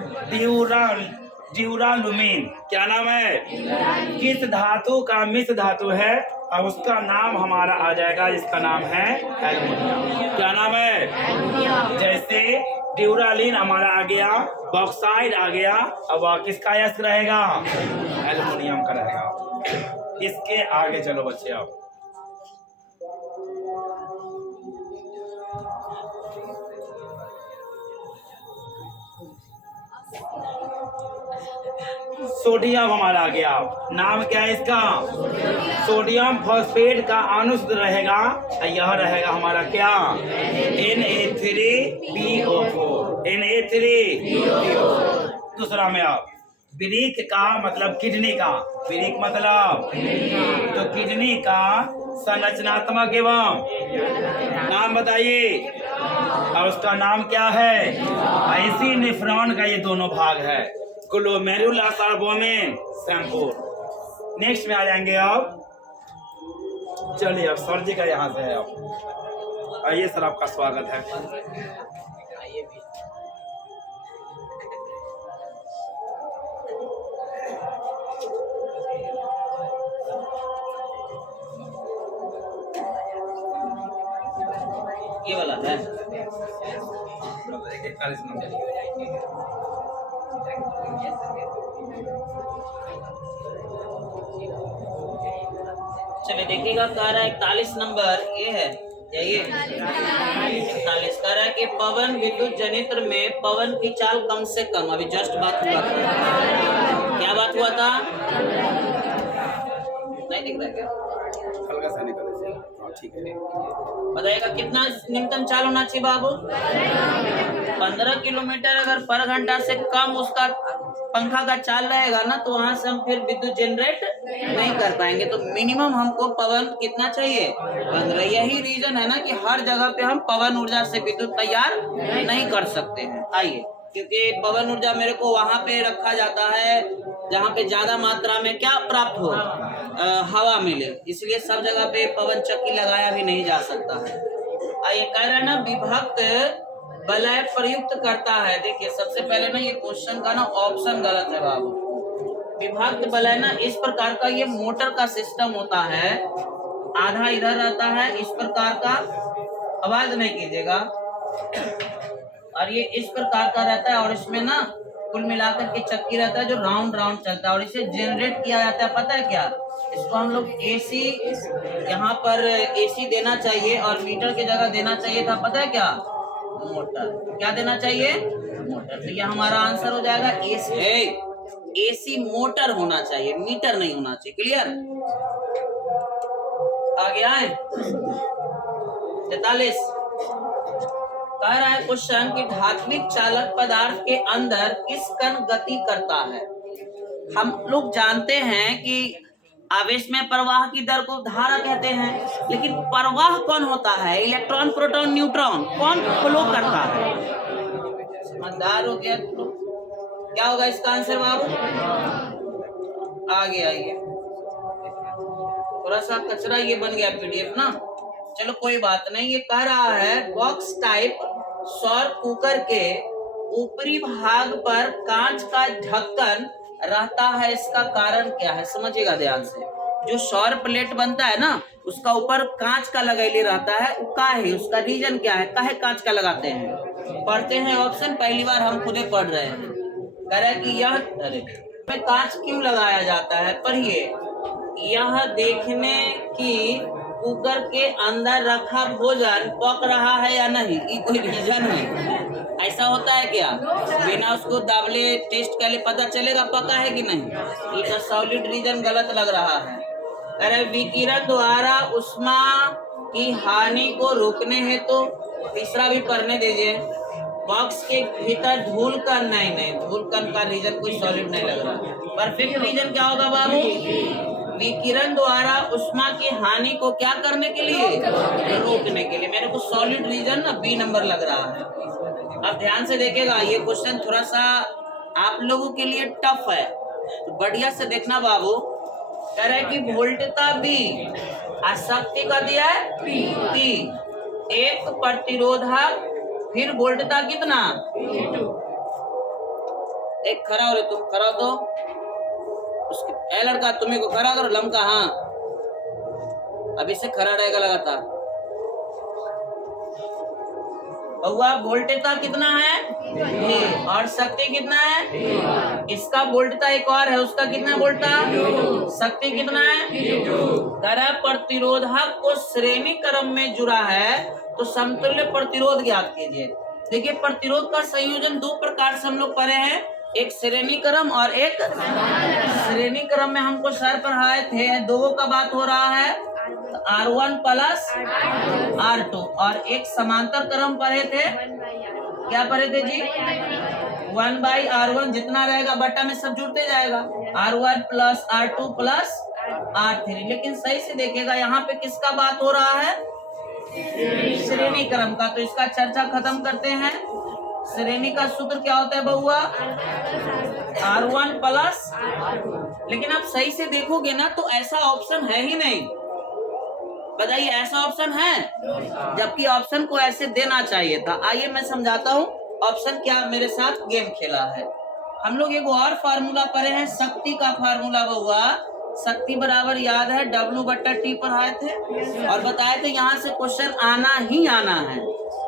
ड्यूरालुमीन, क्या नाम है, किस धातु का मिश्र धातु है, और उसका नाम हमारा आ जाएगा, जिसका नाम है एल्युमिनियम। क्या नाम है, जैसे ड्यूरालिन हमारा आ गया, बॉक्साइड आ गया, अब वह किसका यश रहेगा, एल्युमिनियम का रहेगा। इसके आगे चलो बच्चे, आप सोडियम हमारा आ गया, नाम क्या है इसका, सोडियम फॉस्फेट का अनुसूत्र रहेगा, यह रहेगा हमारा क्या, Na3PO4, Na3PO4। दूसरा में आप, वृक्क का मतलब किडनी का, वृक्क मतलब, तो किडनी का संरचनात्मक एवं नाम बताइए, और उसका नाम क्या है, ऐसी नेफ्रॉन का ये दोनों भाग है, ग्लोमेरुलस अल्बुमिन सैंपल। नेक्स्ट में आ जाएंगे आप, चलिए अब सर जी का यहाँ से है, आप आइए सर, आपका स्वागत है। ये वाला है, 41 नंबर। चलिए देखिएगा, कह रहा है 41 नंबर ये है, जाइए 41 कह रहा है कि पवन विद्युत जनित्र में पवन की चाल कम से कम, अभी जस्ट बात हुआ था, क्या बात हुआ था, नहीं दिख रहा क्या, हल्का सा निकल, ठीक है, बताइएगा कितना न्यूनतम चाल होना चाहिए बाबू, 15 किलोमीटर अगर पर घंटा से कम उसका पंखा का चाल रहेगा ना, तो वहां से हम फिर विद्युत जनरेट नहीं कर पाएंगे। तो मिनिमम हमको पवन कितना चाहिए, 15। यही रीजन है ना कि हर जगह पे हम पवन ऊर्जा से विद्युत तैयार नहीं कर सकते हैं। आइए, क्योंकि पवन ऊर्जा मेरे को वहां पे रखा जाता है जहाँ पे ज्यादा मात्रा में क्या प्राप्त हो, हवा मिले, इसलिए सब जगह पे पवन चक्की लगाया भी नहीं जा सकता है। आइए, कह रहे ना विभक्त बलय प्रयुक्त करता है। देखिए सबसे पहले ना ये क्वेश्चन का ना ऑप्शन गलत है बाबू, विभक्त वलय ना इस प्रकार का ये मोटर का सिस्टम होता है, आधा इधर रहता है इस प्रकार का, आवाज नहीं कीजिएगा, और ये इस प्रकार का रहता है, और इसमें ना कुल मिलाकर के चक्की रहता है जो राउंड राउंड चलता है, और इसे जनरेट किया जाता है, पता है क्या, इसको हम लोग एसी, यहाँ पर एसी देना चाहिए और मीटर की जगह देना चाहिए था, पता है क्या, मोटर, क्या देना चाहिए, मोटर। तो ये हमारा आंसर हो जाएगा एसी मोटर होना चाहिए, मीटर नहीं होना चाहिए। क्लियर, आगे आए। 43 कह रहा है क्वेश्चन कि धात्विक चालक पदार्थ के अंदर किस कण गति करता है। हम लोग जानते हैं कि आवेश में प्रवाह की दर को धारा कहते हैं, लेकिन प्रवाह कौन होता है, इलेक्ट्रॉन प्रोटॉन न्यूट्रॉन, कौन फ्लो करता है। समझदार हो गया तुम लोग, क्या होगा इसका आंसर बाबू, आगे आइए। थोड़ा सा कचरा ये बन गया पीडीएफ ना, चलो कोई बात नहीं। ये कह रहा है बॉक्स टाइप सौर कुकर के ऊपरी भाग पर कांच का ढक्कन रहता है, इसका कारण क्या है, समझिएगा ध्यान से। जो सौर प्लेट बनता है ना, उसका ऊपर कांच का लगाइले रहता है, वो का है, उसका रीजन क्या है, काहे कांच का लगाते हैं, पढ़ते हैं ऑप्शन, पहली बार हम खुदे पढ़ रहे हैं। कह रहा है कि यह में कांच क्यों लगाया जाता है, पढ़िए, यह देखने की कुकर के अंदर रखा भोजन पक रहा है या नहीं, ये कोई रीजन है, ऐसा होता है क्या, बिना उसको दाबले टेस्ट कर ले पता चलेगा पका है कि नहीं, ये सॉलिड रीजन गलत लग रहा है। अरे विकिरण द्वारा उष्मा की हानि को रोकने हेतु तो तीसरा भी पढ़ने दीजिए। बॉक्स के भीतर धूल कण, नहीं धूल कण का रीजन कोई सॉलिड नहीं लग रहा, परफेक्ट रीजन क्या होगा बाबू, विकिरण द्वारा उष्मा की हानि को क्या करने के लिए, रोकने के लिए। मेरे को सॉलिड रीजन ना बी नंबर लग रहा है। अब ध्यान से देखेगा, ये क्वेश्चन थोड़ा सा आप लोगों के लिए टफ है, तो बढ़िया से देखना बाबू। कह रहे कि वोल्टता बी, आसक्ति का दिया है पी, एक प्रतिरोधक, फिर वोल्टता कितना, एक खड़ा हो रहे, तुम खड़ा तो उसके, ए लड़का तुम्हें को खड़ा करो, लमका, हाँ अभी से खड़ा रहेगा लगातार। बउआ वोल्टता कितना है, और शक्ति कितना है, इसका वोल्टता एक और है, उसका कितना वोल्टता, शक्ति कितना है, कह प्रतिरोधक को श्रेणी क्रम में जुड़ा है तो समतुल्य प्रतिरोध ज्ञात कीजिए। देखिए प्रतिरोध का संयोजन दो प्रकार से हम लोग पढ़े हैं, एक श्रेणी क्रम और एक श्रेणी क्रम में हमको सर पढ़ाए थे, दो का बात हो रहा है, R1 प्लस R2, और एक समांतर क्रम पढ़े थे, क्या पढ़े थे जी, 1/R1, जितना रहेगा बट्टा में सब जुड़ते जाएगा, R1 plus R2 plus R3। लेकिन सही से देखेगा यहाँ पे किसका बात हो रहा है, श्रेणी क्रम का, तो इसका चर्चा खत्म करते हैं। श्रेणी का सूत्र क्या होता है बउआ, R1 प्लस, लेकिन आप सही से देखोगे ना तो ऐसा ऑप्शन है ही नहीं, बताइए ऐसा ऑप्शन है, जबकि ऑप्शन को ऐसे देना चाहिए था। आइए मैं समझाता हूँ ऑप्शन क्या मेरे साथ गेम खेला है। हम लोग एक और फार्मूला पढ़े हैं, शक्ति का फार्मूला बउआ, शक्ति बराबर याद है W/T पढ़ाए थे, और बताए थे यहाँ से क्वेश्चन आना ही आना है।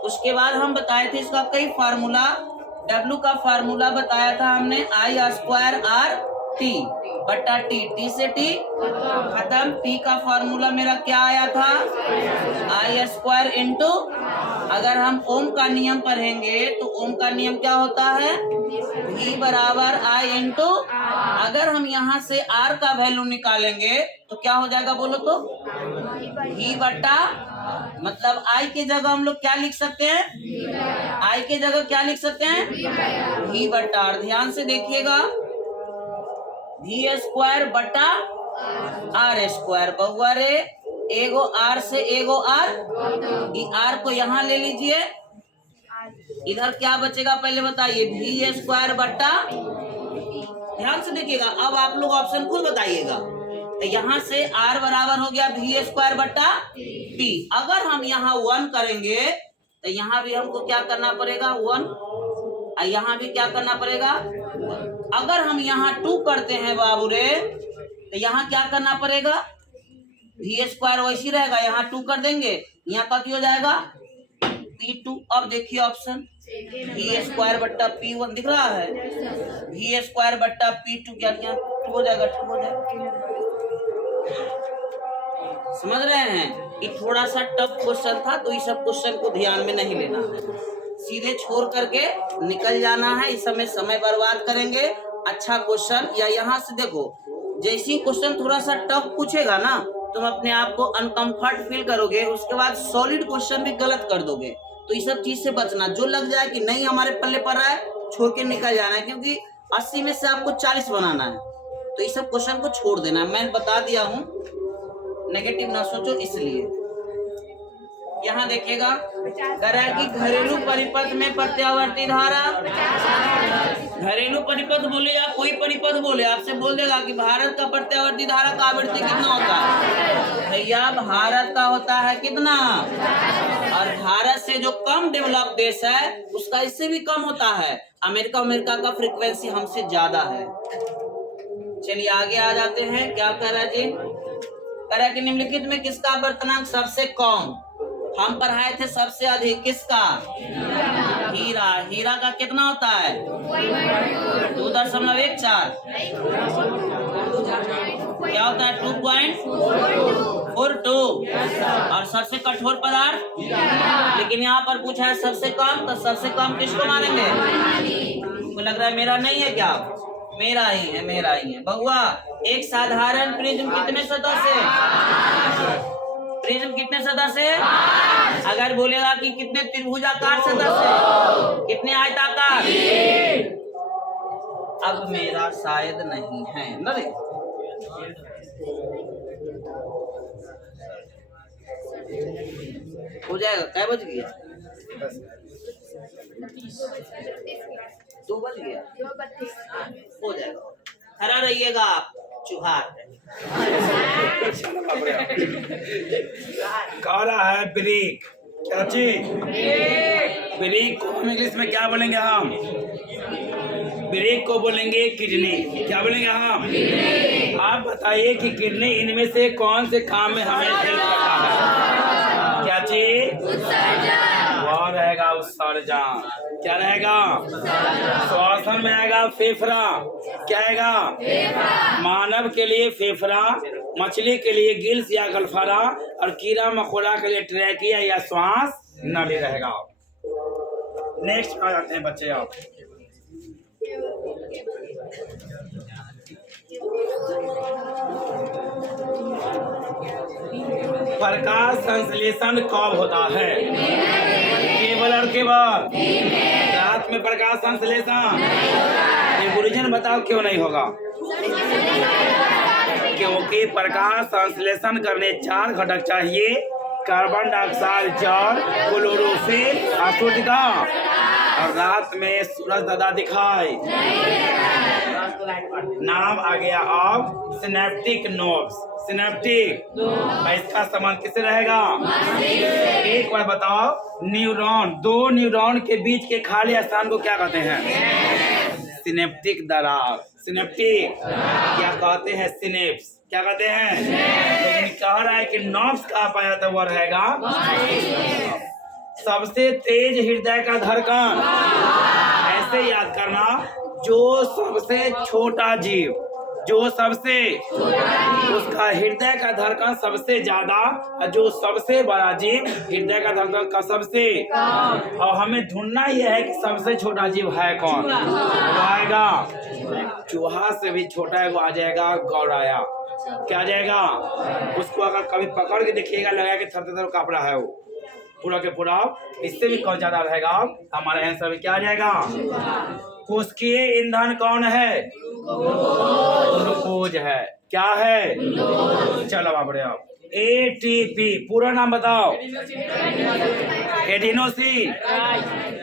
उसके बाद हम बताए थे इसका कई फार्मूला, W का फार्मूला बताया था हमने I²R/T, T से T खत्म, T का फार्मूला मेरा क्या आया था, I² इंटू, अगर हम ओम का नियम पढ़ेंगे तो ओम का नियम क्या होता है, V बराबर I इंटू, अगर हम यहाँ से R का वैल्यू निकालेंगे तो क्या हो जाएगा बोलो तो, V बटा, मतलब I की जगह हम लोग क्या लिख सकते हैं, I की जगह क्या लिख सकते हैं, V बटा R। ध्यान से देखिएगा, V² बटा R², बहुआ रे, एगो R से एगो R, R को यहाँ ले लीजिए, इधर क्या बचेगा पहले बताइए, V² बटा, ध्यान से देखिएगा, अब आप लोग ऑप्शन खुद बताइएगा। तो यहाँ से R बराबर हो गया V² बटा T, अगर हम यहाँ 1 करेंगे तो यहाँ भी हमको क्या करना पड़ेगा 1, और यहाँ भी क्या करना पड़ेगा 1। अगर हम यहाँ 2 करते हैं बाबू रे, तो यहाँ क्या करना पड़ेगा, v² वैसी रहेगा, यहाँ 2 कर देंगे, यहाँ कति हो जाएगा P2। अब देखिए ऑप्शन v² बट्टा P1 दिख रहा है, v² बट्टा P2 क्या यहाँ 2 हो जाएगा, 2 हो जाएगा। समझ रहे हैं? ये थोड़ा सा टफ क्वेश्चन था, तो इस सब क्वेश्चन को ध्यान में नहीं लेना है, सीधे छोड़ करके निकल जाना है। इस समय समय बर्बाद करेंगे। अच्छा क्वेश्चन, या यहाँ से देखो, जैसे ही क्वेश्चन थोड़ा सा टफ पूछेगा ना, तुम अपने आप को अनकंफर्ट फील करोगे, उसके बाद सॉलिड क्वेश्चन भी गलत कर दोगे। तो इस सब चीज से बचना, जो लग जाए कि नहीं हमारे पल्ले पर रहा है, छोड़ के निकल जाना है, क्योंकि 80 में से आपको 40 बनाना है। तो इस सब क्वेश्चन को छोड़ देना है, मैं बता दिया हूँ, नेगेटिव ना सोचो इसलिए। यहाँ देखिएगा, कह रहा है कि घरेलू परिपथ में प्रत्यावर्ती धारा, घरेलू परिपथ बोले या कोई परिपथ बोले, आपसे बोल देगा कि भारत का प्रत्यावर्ती धारा का आवृत्ति कितना होता है, भैया भारत का होता है कितना, और भारत से जो कम डेवलप देश है उसका इससे भी कम होता है। अमेरिका का फ्रीक्वेंसी हमसे ज्यादा है। चलिए आगे आ जाते हैं। क्या कह रहा है जी, कह रहा है कि निम्नलिखित में किसका आवर्तनांक सबसे कम, हम पढ़ाए थे सबसे अधिक किसका, हीरा। हीरा का कितना होता है 2.14, क्या होता है 2.42, और सबसे कठोर पदार्थ, लेकिन यहाँ पर पूछा है सबसे कम, तो सबसे कम किसको मानेंगे, मुझे लग रहा है मेरा नहीं है, क्या मेरा ही है, मेरा ही है बउआ। एक साधारण प्रिज्म कितने सदस्य है, प्रिज्म कितने सदस्य है, अगर बोलेगा कि कितने त्रिभुजाकार सदस्य है, कितने आयताकार, अब मेरा शायद नहीं है ना रे, हो जाएगा, क्या बज गया, 2 बज गया, हो जाएगा, खड़ा रहिएगा आप चुहार। कह रहा है ब्रेक, क्या चीज, ब्रेक को हम इंग्लिश में क्या बोलेंगे, हम ब्रेक को बोलेंगे किडनी, क्या बोलेंगे हम। आप बताइए कि किडनी इनमें से कौन से काम में हमें हेल्प करता है, क्या चीज, वह रहेगा उत्सर्जन, क्या रहेगा, श्वसन में आएगा फेफड़ा, क्या आएगा, मानव के लिए फेफड़ा, मछली के लिए गिल्स या गलफारा, और कीड़ा मकोड़ा के लिए ट्रैकिया या श्वास नली रहेगा। नेक्स्ट आ जाते हैं बच्चे आप। प्रकाश संश्लेषण कब होता है, केवल और केवल रात में प्रकाश संश्लेषण, ये गुरुजन बताओ क्यों नहीं होगा, क्योंकि प्रकाश संश्लेषण करने 4 घटक चाहिए, कार्बन डाइऑक्साइड, जल, क्लोरोफिल, अशुद्धता, और रात में सूरज दादा दिखाई, नाम आ गया अब सिनेप्टिक नोड्स, सिनेप्टिक, इसका संबंध किससे रहेगा, एक बार बताओ, न्यूरॉन, 2 न्यूरॉन के बीच के खाली स्थान को क्या कहते हैं, सिनेप्टिक दरार, सिनेप्टिक, क्या कहते हैं, सिनेप्स, क्या कहते हैं, लेकिन कह रहा है कि नॉब्स का पाया तो वह रहेगा सबसे तेज हृदय का धड़कन, ऐसे याद करना, जो सबसे छोटा जीव, जो सबसे उसका हृदय का धड़कन सबसे ज्यादा, और जो सबसे बड़ा जीव हृदय का धड़कन का सबसे, और हमें ढूंढना यह है कि सबसे छोटा जीव है कौन, वो आएगा चूहा से भी छोटा है, वो आ जाएगा गौराया, क्या आ जाएगा, उसको अगर कभी पकड़ के देखिएगा लगा कि थर काँप रहा है, वो पूरा के पूरा, इससे भी कौन ज्यादा रहेगा, हमारा आंसर में क्या आ जाएगा, कोशिकीय ईंधन कौन है, ग्लूकोज है, क्या है, चलो आप आप ATP पूरा नाम बताओ, एडिनोसिन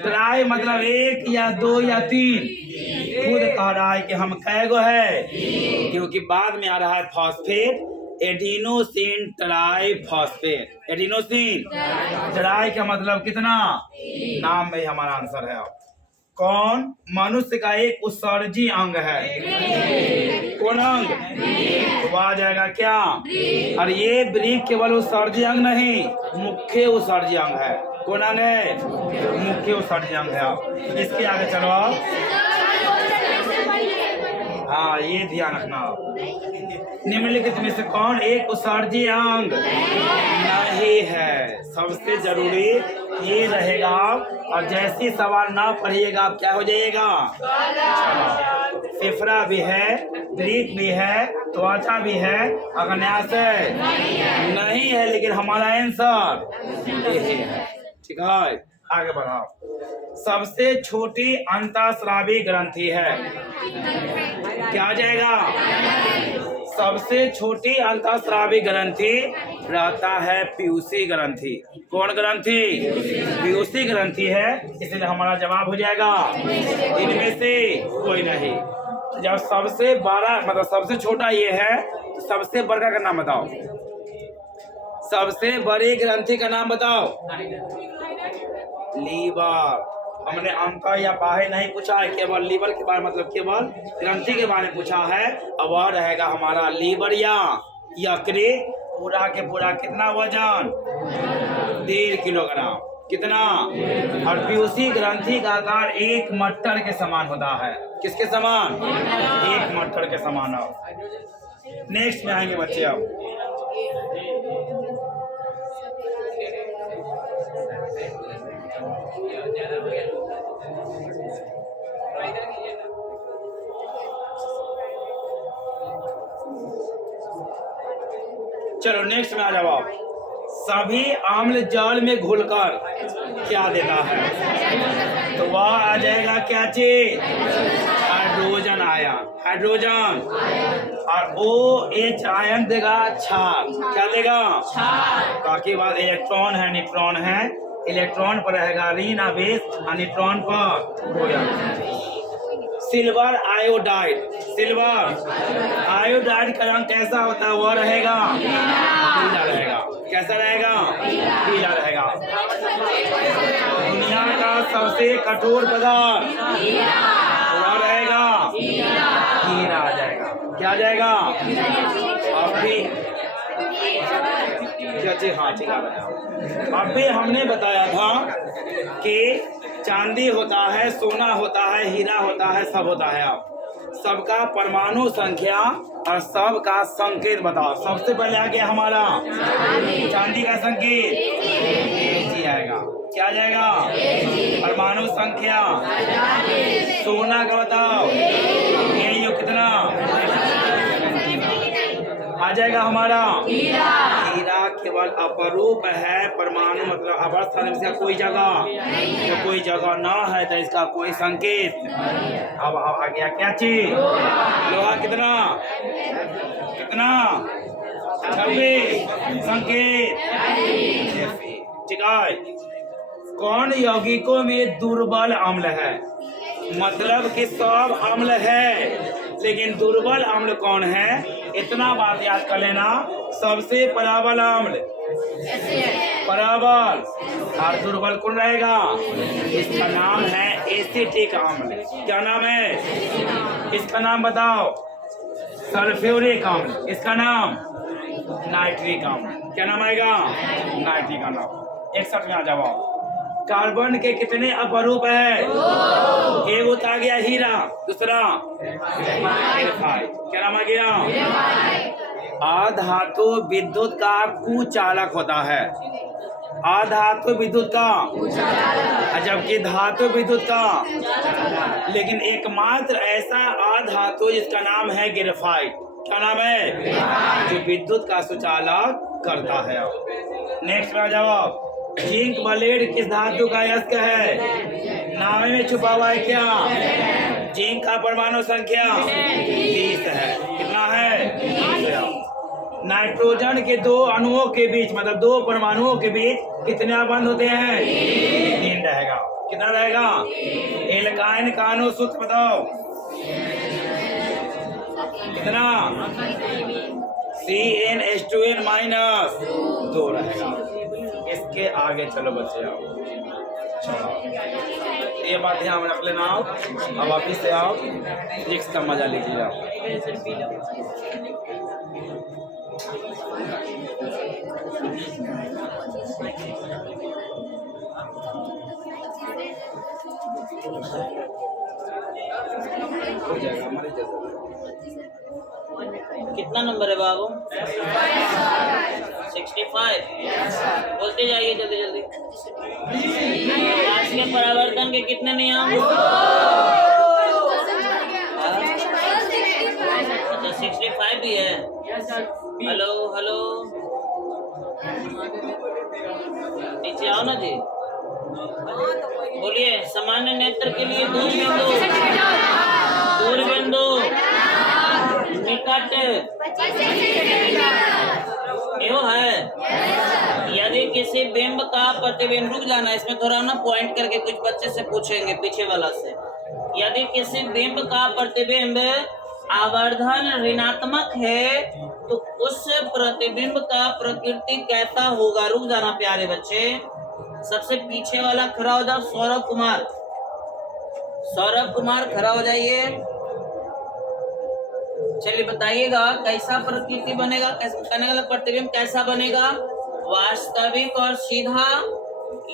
ट्राई, मतलब 1 या 2 या 3, खुद कह रहा है कि हम कै गो है, क्योंकि बाद में आ रहा है phosphate, adenosine try phosphate, adenosine try का मतलब कितना, नाम में हमारा आंसर है। कौन मनुष्य का एक उत्सर्जी अंग है? कौन अंग? तो आ जाएगा क्या? और ये वृक्क केवल उत्सर्जी अंग नहीं, मुख्य उत्सर्जी अंग है। कौन अंग है? मुख्य उत्सर्जी अंग है। आप इसके आगे चलो आप। हाँ, ये ध्यान रखना। निम्नलिखित में से कौन एक उत्सर्जी अंग नहीं है? सबसे जरूरी ये रहेगा। और जैसी सवाल ना पढ़िएगा आप क्या हो जाइएगा? फेफड़ा भी है, वृक्क भी है, त्वचा भी है, अग्न्यास है नहीं है, लेकिन हमारा आंसर ये है। ठीक है, आगे बढ़ाओ। सबसे छोटी अंतःस्रावी ग्रंथि है, क्या आ जाएगा? सबसे छोटी अंतःस्रावी ग्रंथि रहता है पीयूषी ग्रंथि। कौन ग्रंथि? पीयूषी ग्रंथि है, इसलिए हमारा जवाब हो जाएगा इनमें से कोई नहीं। जब सबसे बड़ा मतलब सबसे छोटा ये है, तो सबसे बड़ा का नाम बताओ। सबसे बड़ी ग्रंथि का नाम बताओ। लीवर। हमने अंत या बाह्य नहीं पूछा है, केवल लीवर के बारे मतलब केवल ग्रंथि के बारे में पूछा है। अब वह रहेगा हमारा लीवर या यकृत। पूरा के पूरा कितना वजन? 1.5 किलोग्राम। कितना? और पीयूषी ग्रंथि का आकार एक मटर के समान होता है। किसके समान? एक मटर के समान। नेक्स्ट में आएंगे बच्चे। अब चलो नेक्स्ट में आ जाओ आप। सभी अम्ल जल में घुलकर क्या देता है? तो वह आ जाएगा क्या चीज? Hydrogen ion. हाइड्रोजन। और OH आयन देगा क्षार। क्या देगा? बाकी बात इलेक्ट्रॉन है, न्यूट्रॉन है। इलेक्ट्रॉन पर रहेगा ऋण आवेश और न्यूट्रॉन पर सिल्वर आयोडाइड। सिल्वर आयोडाइड का रंग कैसा होता है? वह रहेगा पीला रहेगा। कैसा रहेगा? पीला रहेगा। दुनिया का सबसे कठोर पदार्थ वह रहेगा हीरा आ जाएगा। क्या आ जाएगा? अभी हाँ ठीक है। अभी हमने बताया था कि चांदी होता है, सोना होता है, हीरा होता है, सब होता है। अब सबका परमाणु संख्या और सबका संकेत बताओ। सबसे पहले आ गया हमारा चांदी का संकेत Ag आएगा। क्या आ जाएगा? परमाणु संख्या। सोना का बताओ, ये कितना आ जाएगा हमारा? हीरा केवल अपरूप है। परमाणु मतलब अवस्था में इसका कोई जगह, तो कोई जगह ना है तो इसका कोई संकेत। अब आ गया क्या चीज? लोहा। कितना? कितना? 26 संकेत। ठीक है। कौन यौगिकों में दुर्बल अम्ल है? मतलब कि सब अम्ल है, लेकिन दुर्बल अम्ल कौन है? इतना बात याद कर लेना। सबसे प्रबल अम्ल प्रबल और दुर्बल कौन रहेगा? इसका नाम है एसिटिक अम्ल। क्या नाम है? इसका नाम बताओ। सल्फ्यूरिक अम्ल। इसका नाम नाइट्रिक अम्ल। क्या नाम आएगा? नाइट्रिक अम्ल। 61 में आ जाओ। कार्बन के कितने अपरूप है? एक होता आ गया हीरा, दूसरा ग्रेफाइट। क्या नाम आ गया? अधातु विद्युत का कुचालक होता है। अधातु विद्युत का, जबकि धातु विद्युत का। लेकिन एकमात्र ऐसा अधातु जिसका नाम है ग्रेफाइट। क्या नाम है? जो विद्युत का सुचालक करता है। नेक्स्ट आ जाओ। जिंक ब्लेड किस धातु का अयस्क है? नाम में छुपा हुआ है क्या? जिंक का परमाणु संख्या 20 है। कितना है? नाइट्रोजन के दो अणुओं के बीच मतलब दो परमाणुओं के बीच कितने बंद होते हैं? 3 रहेगा। कितना रहेगा? एल्काइन का अणु सूत्र बताओ। कितना? CnH2n- 2 रहेगा। इसके आगे चलो बच्चे आओ। चलो ये बात ध्यान में रख लेना। आओ अब वापिस से आओ, फिजिक्स का मजा लीजिए आप। हो जाएगा हमारे जैसा। कितना नंबर है बाबू? 65। बोलते जाइए जल्दी जल्दी। आज के परावर्तन के कितने नियम? अच्छा 65 भी है। हेलो हेलो, नीचे आओ ना जी। बोलिए, सामान्य नेत्र के लिए दूर बिंदु निकट यो है। यदि किसी बिंब का प्रतिबिंब, रुक जाना इसमें थोड़ा ना, पॉइंट करके कुछ बच्चे से पूछेंगे पीछे वाला से। यदि किसी बिंब का प्रतिबिंब आवर्धन ऋणात्मक है तो उस प्रतिबिंब का प्रकृति कैसा होगा? रुक जाना प्यारे बच्चे, सबसे पीछे वाला खड़ा हो जाओ। सौरभ कुमार, सौरभ कुमार खड़ा हो जाइए। चलिए बताइएगा कैसा प्रकृति बनेगा, कहने वाला प्रतिबिंब कैसा बनेगा? वास्तविक और सीधा,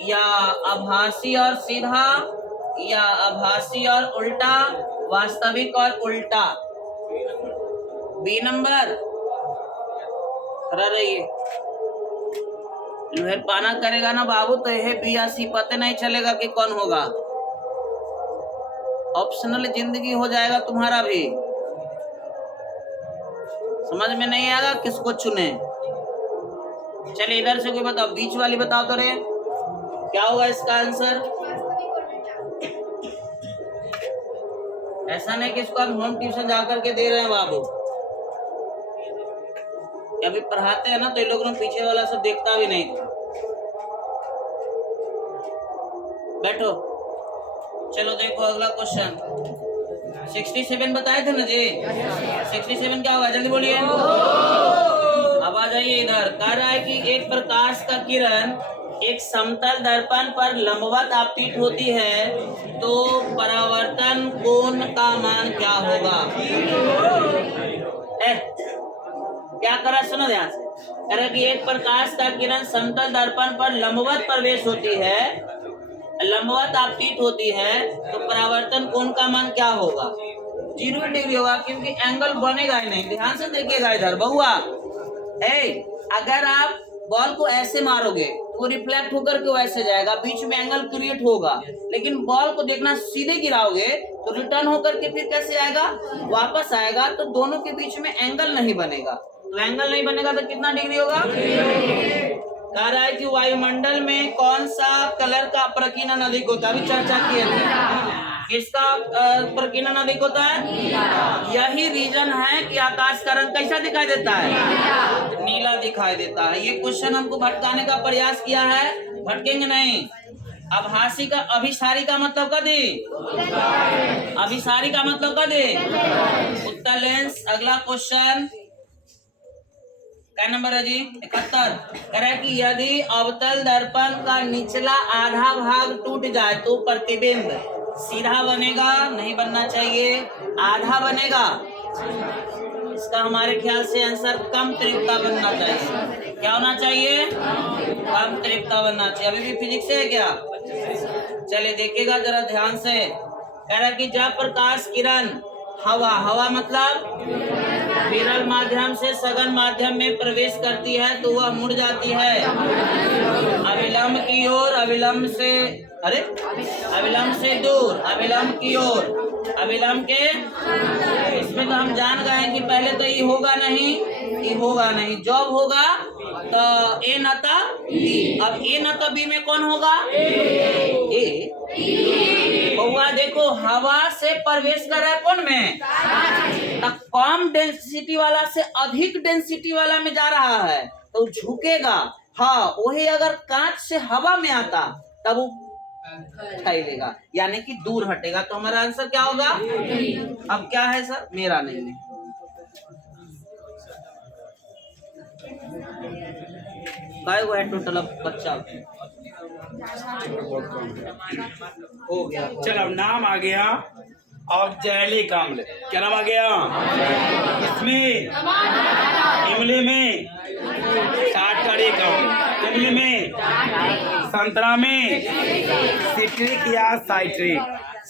या आभासी और सीधा, या आभासी और उल्टा, वास्तविक और उल्टा। बी नंबर खड़ा रहिए। लोहर पाना करेगा ना बाबू तो यह बी या सी पता नहीं चलेगा कि कौन होगा। ऑप्शनल जिंदगी हो जाएगा तुम्हारा भी। समझ में नहीं आएगा किसको चुने। चलिए इधर से कोई बताओ, बीच वाली बताओ तो रे, क्या होगा इसका आंसर? ऐसा नहीं कि इसको हम होम ट्यूशन जाकर के दे रहे हैं बाबू। अभी पढ़ाते हैं ना तो ये लोग ना पीछे वाला सब देखता भी नहीं था। बैठो, चलो देखो अगला क्वेश्चन। 67 बताए थे ना जी। 67 क्या होगा जल्दी बोलिए। अब आ जाइए इधर। कह रहा है कि एक प्रकाश का किरण एक समतल दर्पण पर लंबवत आपतित होती है तो परावर्तन कोण का मान क्या होगा? क्या करा सुनो ध्यान से। कह रहा है कि एक प्रकाश का किरण समतल दर्पण पर लंबवत प्रवेश होती है, लंबवत आपतित होती है तो परावर्तन कोण का मान क्या होगा? 0 डिग्री होगा, क्योंकि एंगल बनेगा ही नहीं। ध्यान से देखिएगा इधर बहुआ। अगर आप बॉल को ऐसे मारोगे तो वो रिफ्लेक्ट होकर के वैसे जाएगा, बीच में एंगल क्रिएट होगा। लेकिन बॉल को देखना सीधे गिराओगे तो रिटर्न होकर के फिर कैसे आएगा? वापस आएगा। तो दोनों के बीच में एंगल नहीं बनेगा। तो एंगल नहीं बनेगा तो कितना डिग्री होगा? कह रहा है कि वायुमंडल में कौन सा कलर का प्रकीर्णन अधिक होता है? अभी चर्चा की है। किसका प्रकीर्णन अधिक होता है? यही रीजन है कि आकाश का रंग कैसा दिखाई देता है? नीला दिखाई देता है। ये क्वेश्चन हमको भटकाने का प्रयास किया है, भटकेंगे नहीं। आभासी का अभिसारी का मतलब क्या दे? अभिसारी का मतलब क्या दे? उत्तर लेंस। अगला क्वेश्चन क्या नंबर है जी? 71। कह रहा है कि यदि अवतल दर्पण का निचला आधा भाग टूट जाए तो प्रतिबिंब सीधा बनेगा? नहीं बनना चाहिए, आधा बनेगा। इसका हमारे ख्याल से आंसर कम तीव्रता बनना चाहिए। क्या होना चाहिए? कम तीव्रता बनना चाहिए। अभी भी फिजिक्स है क्या? चलिए देखिएगा जरा ध्यान से। कह रहा है कि जब प्रकाश किरण हवा मतलब विरल माध्यम से सघन माध्यम में प्रवेश करती है तो वह मुड़ जाती है अविलंब की ओर, अविलंब से दूर, अविलंब की ओर, अविलंब के। इसमें तो हम जान गए कि पहले तो ये होगा नहीं, जब होगा तो ए नता बी। अब ए नता बी में कौन होगा? ए। हुआ देखो, हवा से प्रवेश कर रहा है कौन में? कम डेंसिटी वाला से अधिक डेंसिटी वाला में जा रहा है तो झुकेगा। हाँ, वही अगर कांच से हवा में आता तब वो उठाई लेगा, यानी कि दूर हटेगा। तो हमारा आंसर क्या होगा? अब क्या है सर? मेरा नहीं है। काय वो है टोटल अब बच्चा हो गया चल अब नाम आ गया ऑक्जेलिक अम्ल। क्या नाम आ गया? इसमें इमली में टार्टरिक अम्ल, इमली में, संतरा में सिट्रिक या साइट्रिक,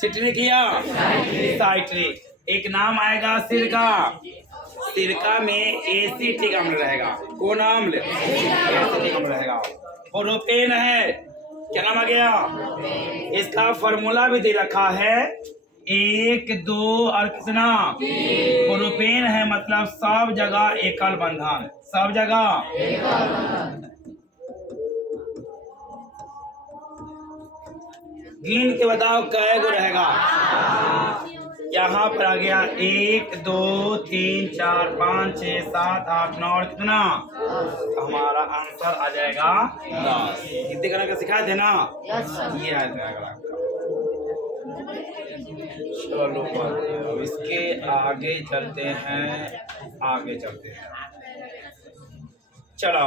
सिट्रिक या साइट्रिक। एक नाम आएगा सिरका, सिरका में एसिटिक अम्ल रहेगा। कौन अम्ल? एसिटिक अम्ल रहेगा। प्रोपेन है, क्या नाम आ गया? इसका फॉर्मूला भी दे रखा है 1, 2 और कितना? प्रोपेन है मतलब सब जगह एकल बंधन, सब जगह गिन के बताओ कै गो रहेगा? यहाँ पर आ गया 1, 2, 3, 4, 5, 6, 7, 8, 9 और कितना? हमारा आंसर आ जाएगा 10। कितने करने का सिखाए थे ना? ये आ जाएगा आपका। चलो अब इसके आगे चलते हैं, आगे चलते हैं। चलो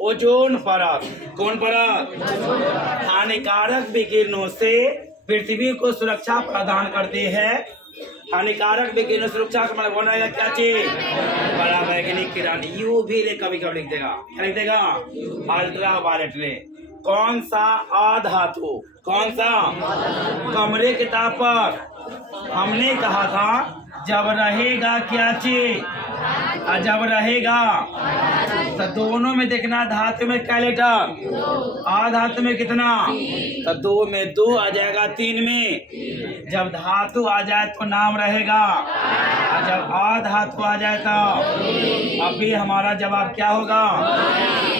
ओजोन परत, कौन परत? हानिकारक विकिरणों से पृथ्वी को सुरक्षा प्रदान करती है। हानिकारक विकिरणों सुरक्षा का मतलब बनाएगा क्या चीज? परावैज्ञानिक किरण। यू भी ले कभी कभी लिख देगा, क्या लिख देगा? अल्ट्रा वायलेट रे। कौन सा अधातु, कौन सा? कमरे के तापक हमने कहा था जब रहेगा क्या चीज? जब रहेगा तो दोनों में देखना, धातु में क्या लीटर, अधातु में कितना? तो 2 में 2 आ जाएगा, 3 में। जब धातु आ जाए तो नाम रहेगा, और जब अधातु आ जाए तो अभी हमारा जवाब क्या होगा?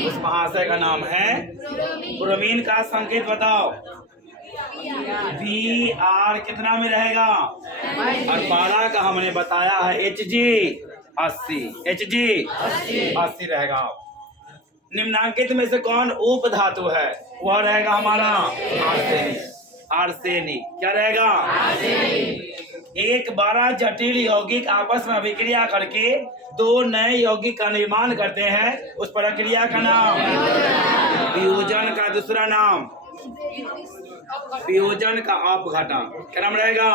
उस महाशय का नाम है ब्रोमीन। का संकेत बताओ। Br कितना में रहेगा? और 12 का हमने बताया है Hg 80, Hg 80 रहेगा। निम्नांकित में से कौन उप धातु है? वह रहेगा हमारा आर्सेनिक, आर्सेनिक। क्या रहेगा? एक 12 जटिल यौगिक आपस में अभिक्रिया करके 2 नए यौगिक का निर्माण करते हैं, उस प्रक्रिया का नाम? वियोजन। का दूसरा नाम? वियोजन का अपघटन। क्या नाम रहेगा?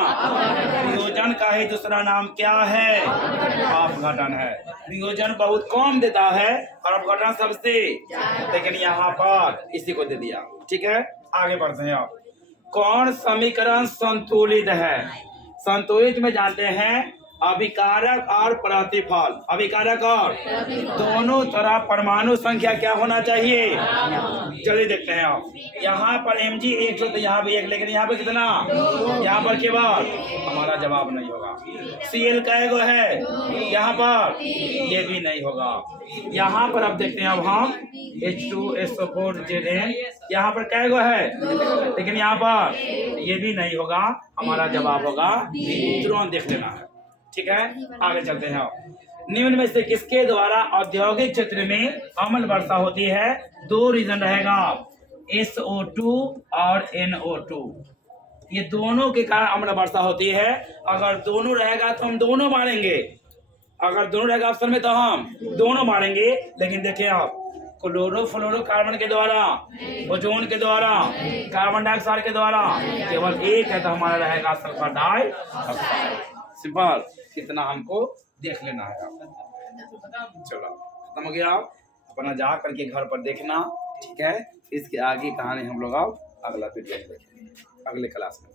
वियोजन का ही दूसरा नाम क्या है? अपघटन है। वियोजन बहुत कम देता है और अपघटन सबसे, लेकिन यहाँ पर इसी को दे दिया। ठीक है, आगे बढ़ते हैं। आप कौन समीकरण संतुलित है? संतुलित में जानते हैं अभिकारक और प्रतिफल। अभिकारक और दोनों तरफ परमाणु संख्या क्या होना चाहिए? चलिए देखते हैं। आप यहाँ पर Mg 1 तो यहाँ भी 1, लेकिन यहाँ पे कितना? यहाँ पर केवल, हमारा जवाब नहीं होगा। Cl कै गो है? यहाँ पर ये भी नहीं होगा। यहाँ पर अब देखते हैं, अब हम H2SO4 Zn यहाँ पर कै गो है? लेकिन यहाँ पर ये भी नहीं होगा, हमारा जवाब होगा तुरंत देख लेना है। ठीक है, आगे चलते हैं। निम्न में से किसके द्वारा औद्योगिक क्षेत्र में अम्ल वर्षा होती है? 2 रीजन रहेगा, SO2 और NO2। ये दोनों के कारण अम्ल वर्षा होती है। अगर दोनों रहेगा तो हम दोनों मारेंगे, अगर दोनों रहेगा ऑप्शन में तो हम दोनों मारेंगे। लेकिन देखिए आप, क्लोरोफ्लोरोकार्बन के द्वारा, ओजोन के द्वारा, कार्बन डाइऑक्साइड के द्वारा केवल एक है, तो हमारा रहेगा सल्फर डाइऑक्साइड। सिंपल, कितना हमको देख लेना है। चलो खत्म हो गया। अपना जा करके घर पर देखना। ठीक है, इसके आगे कहानी हम लोग अगला वीडियो में देखेंगे, अगले क्लास में।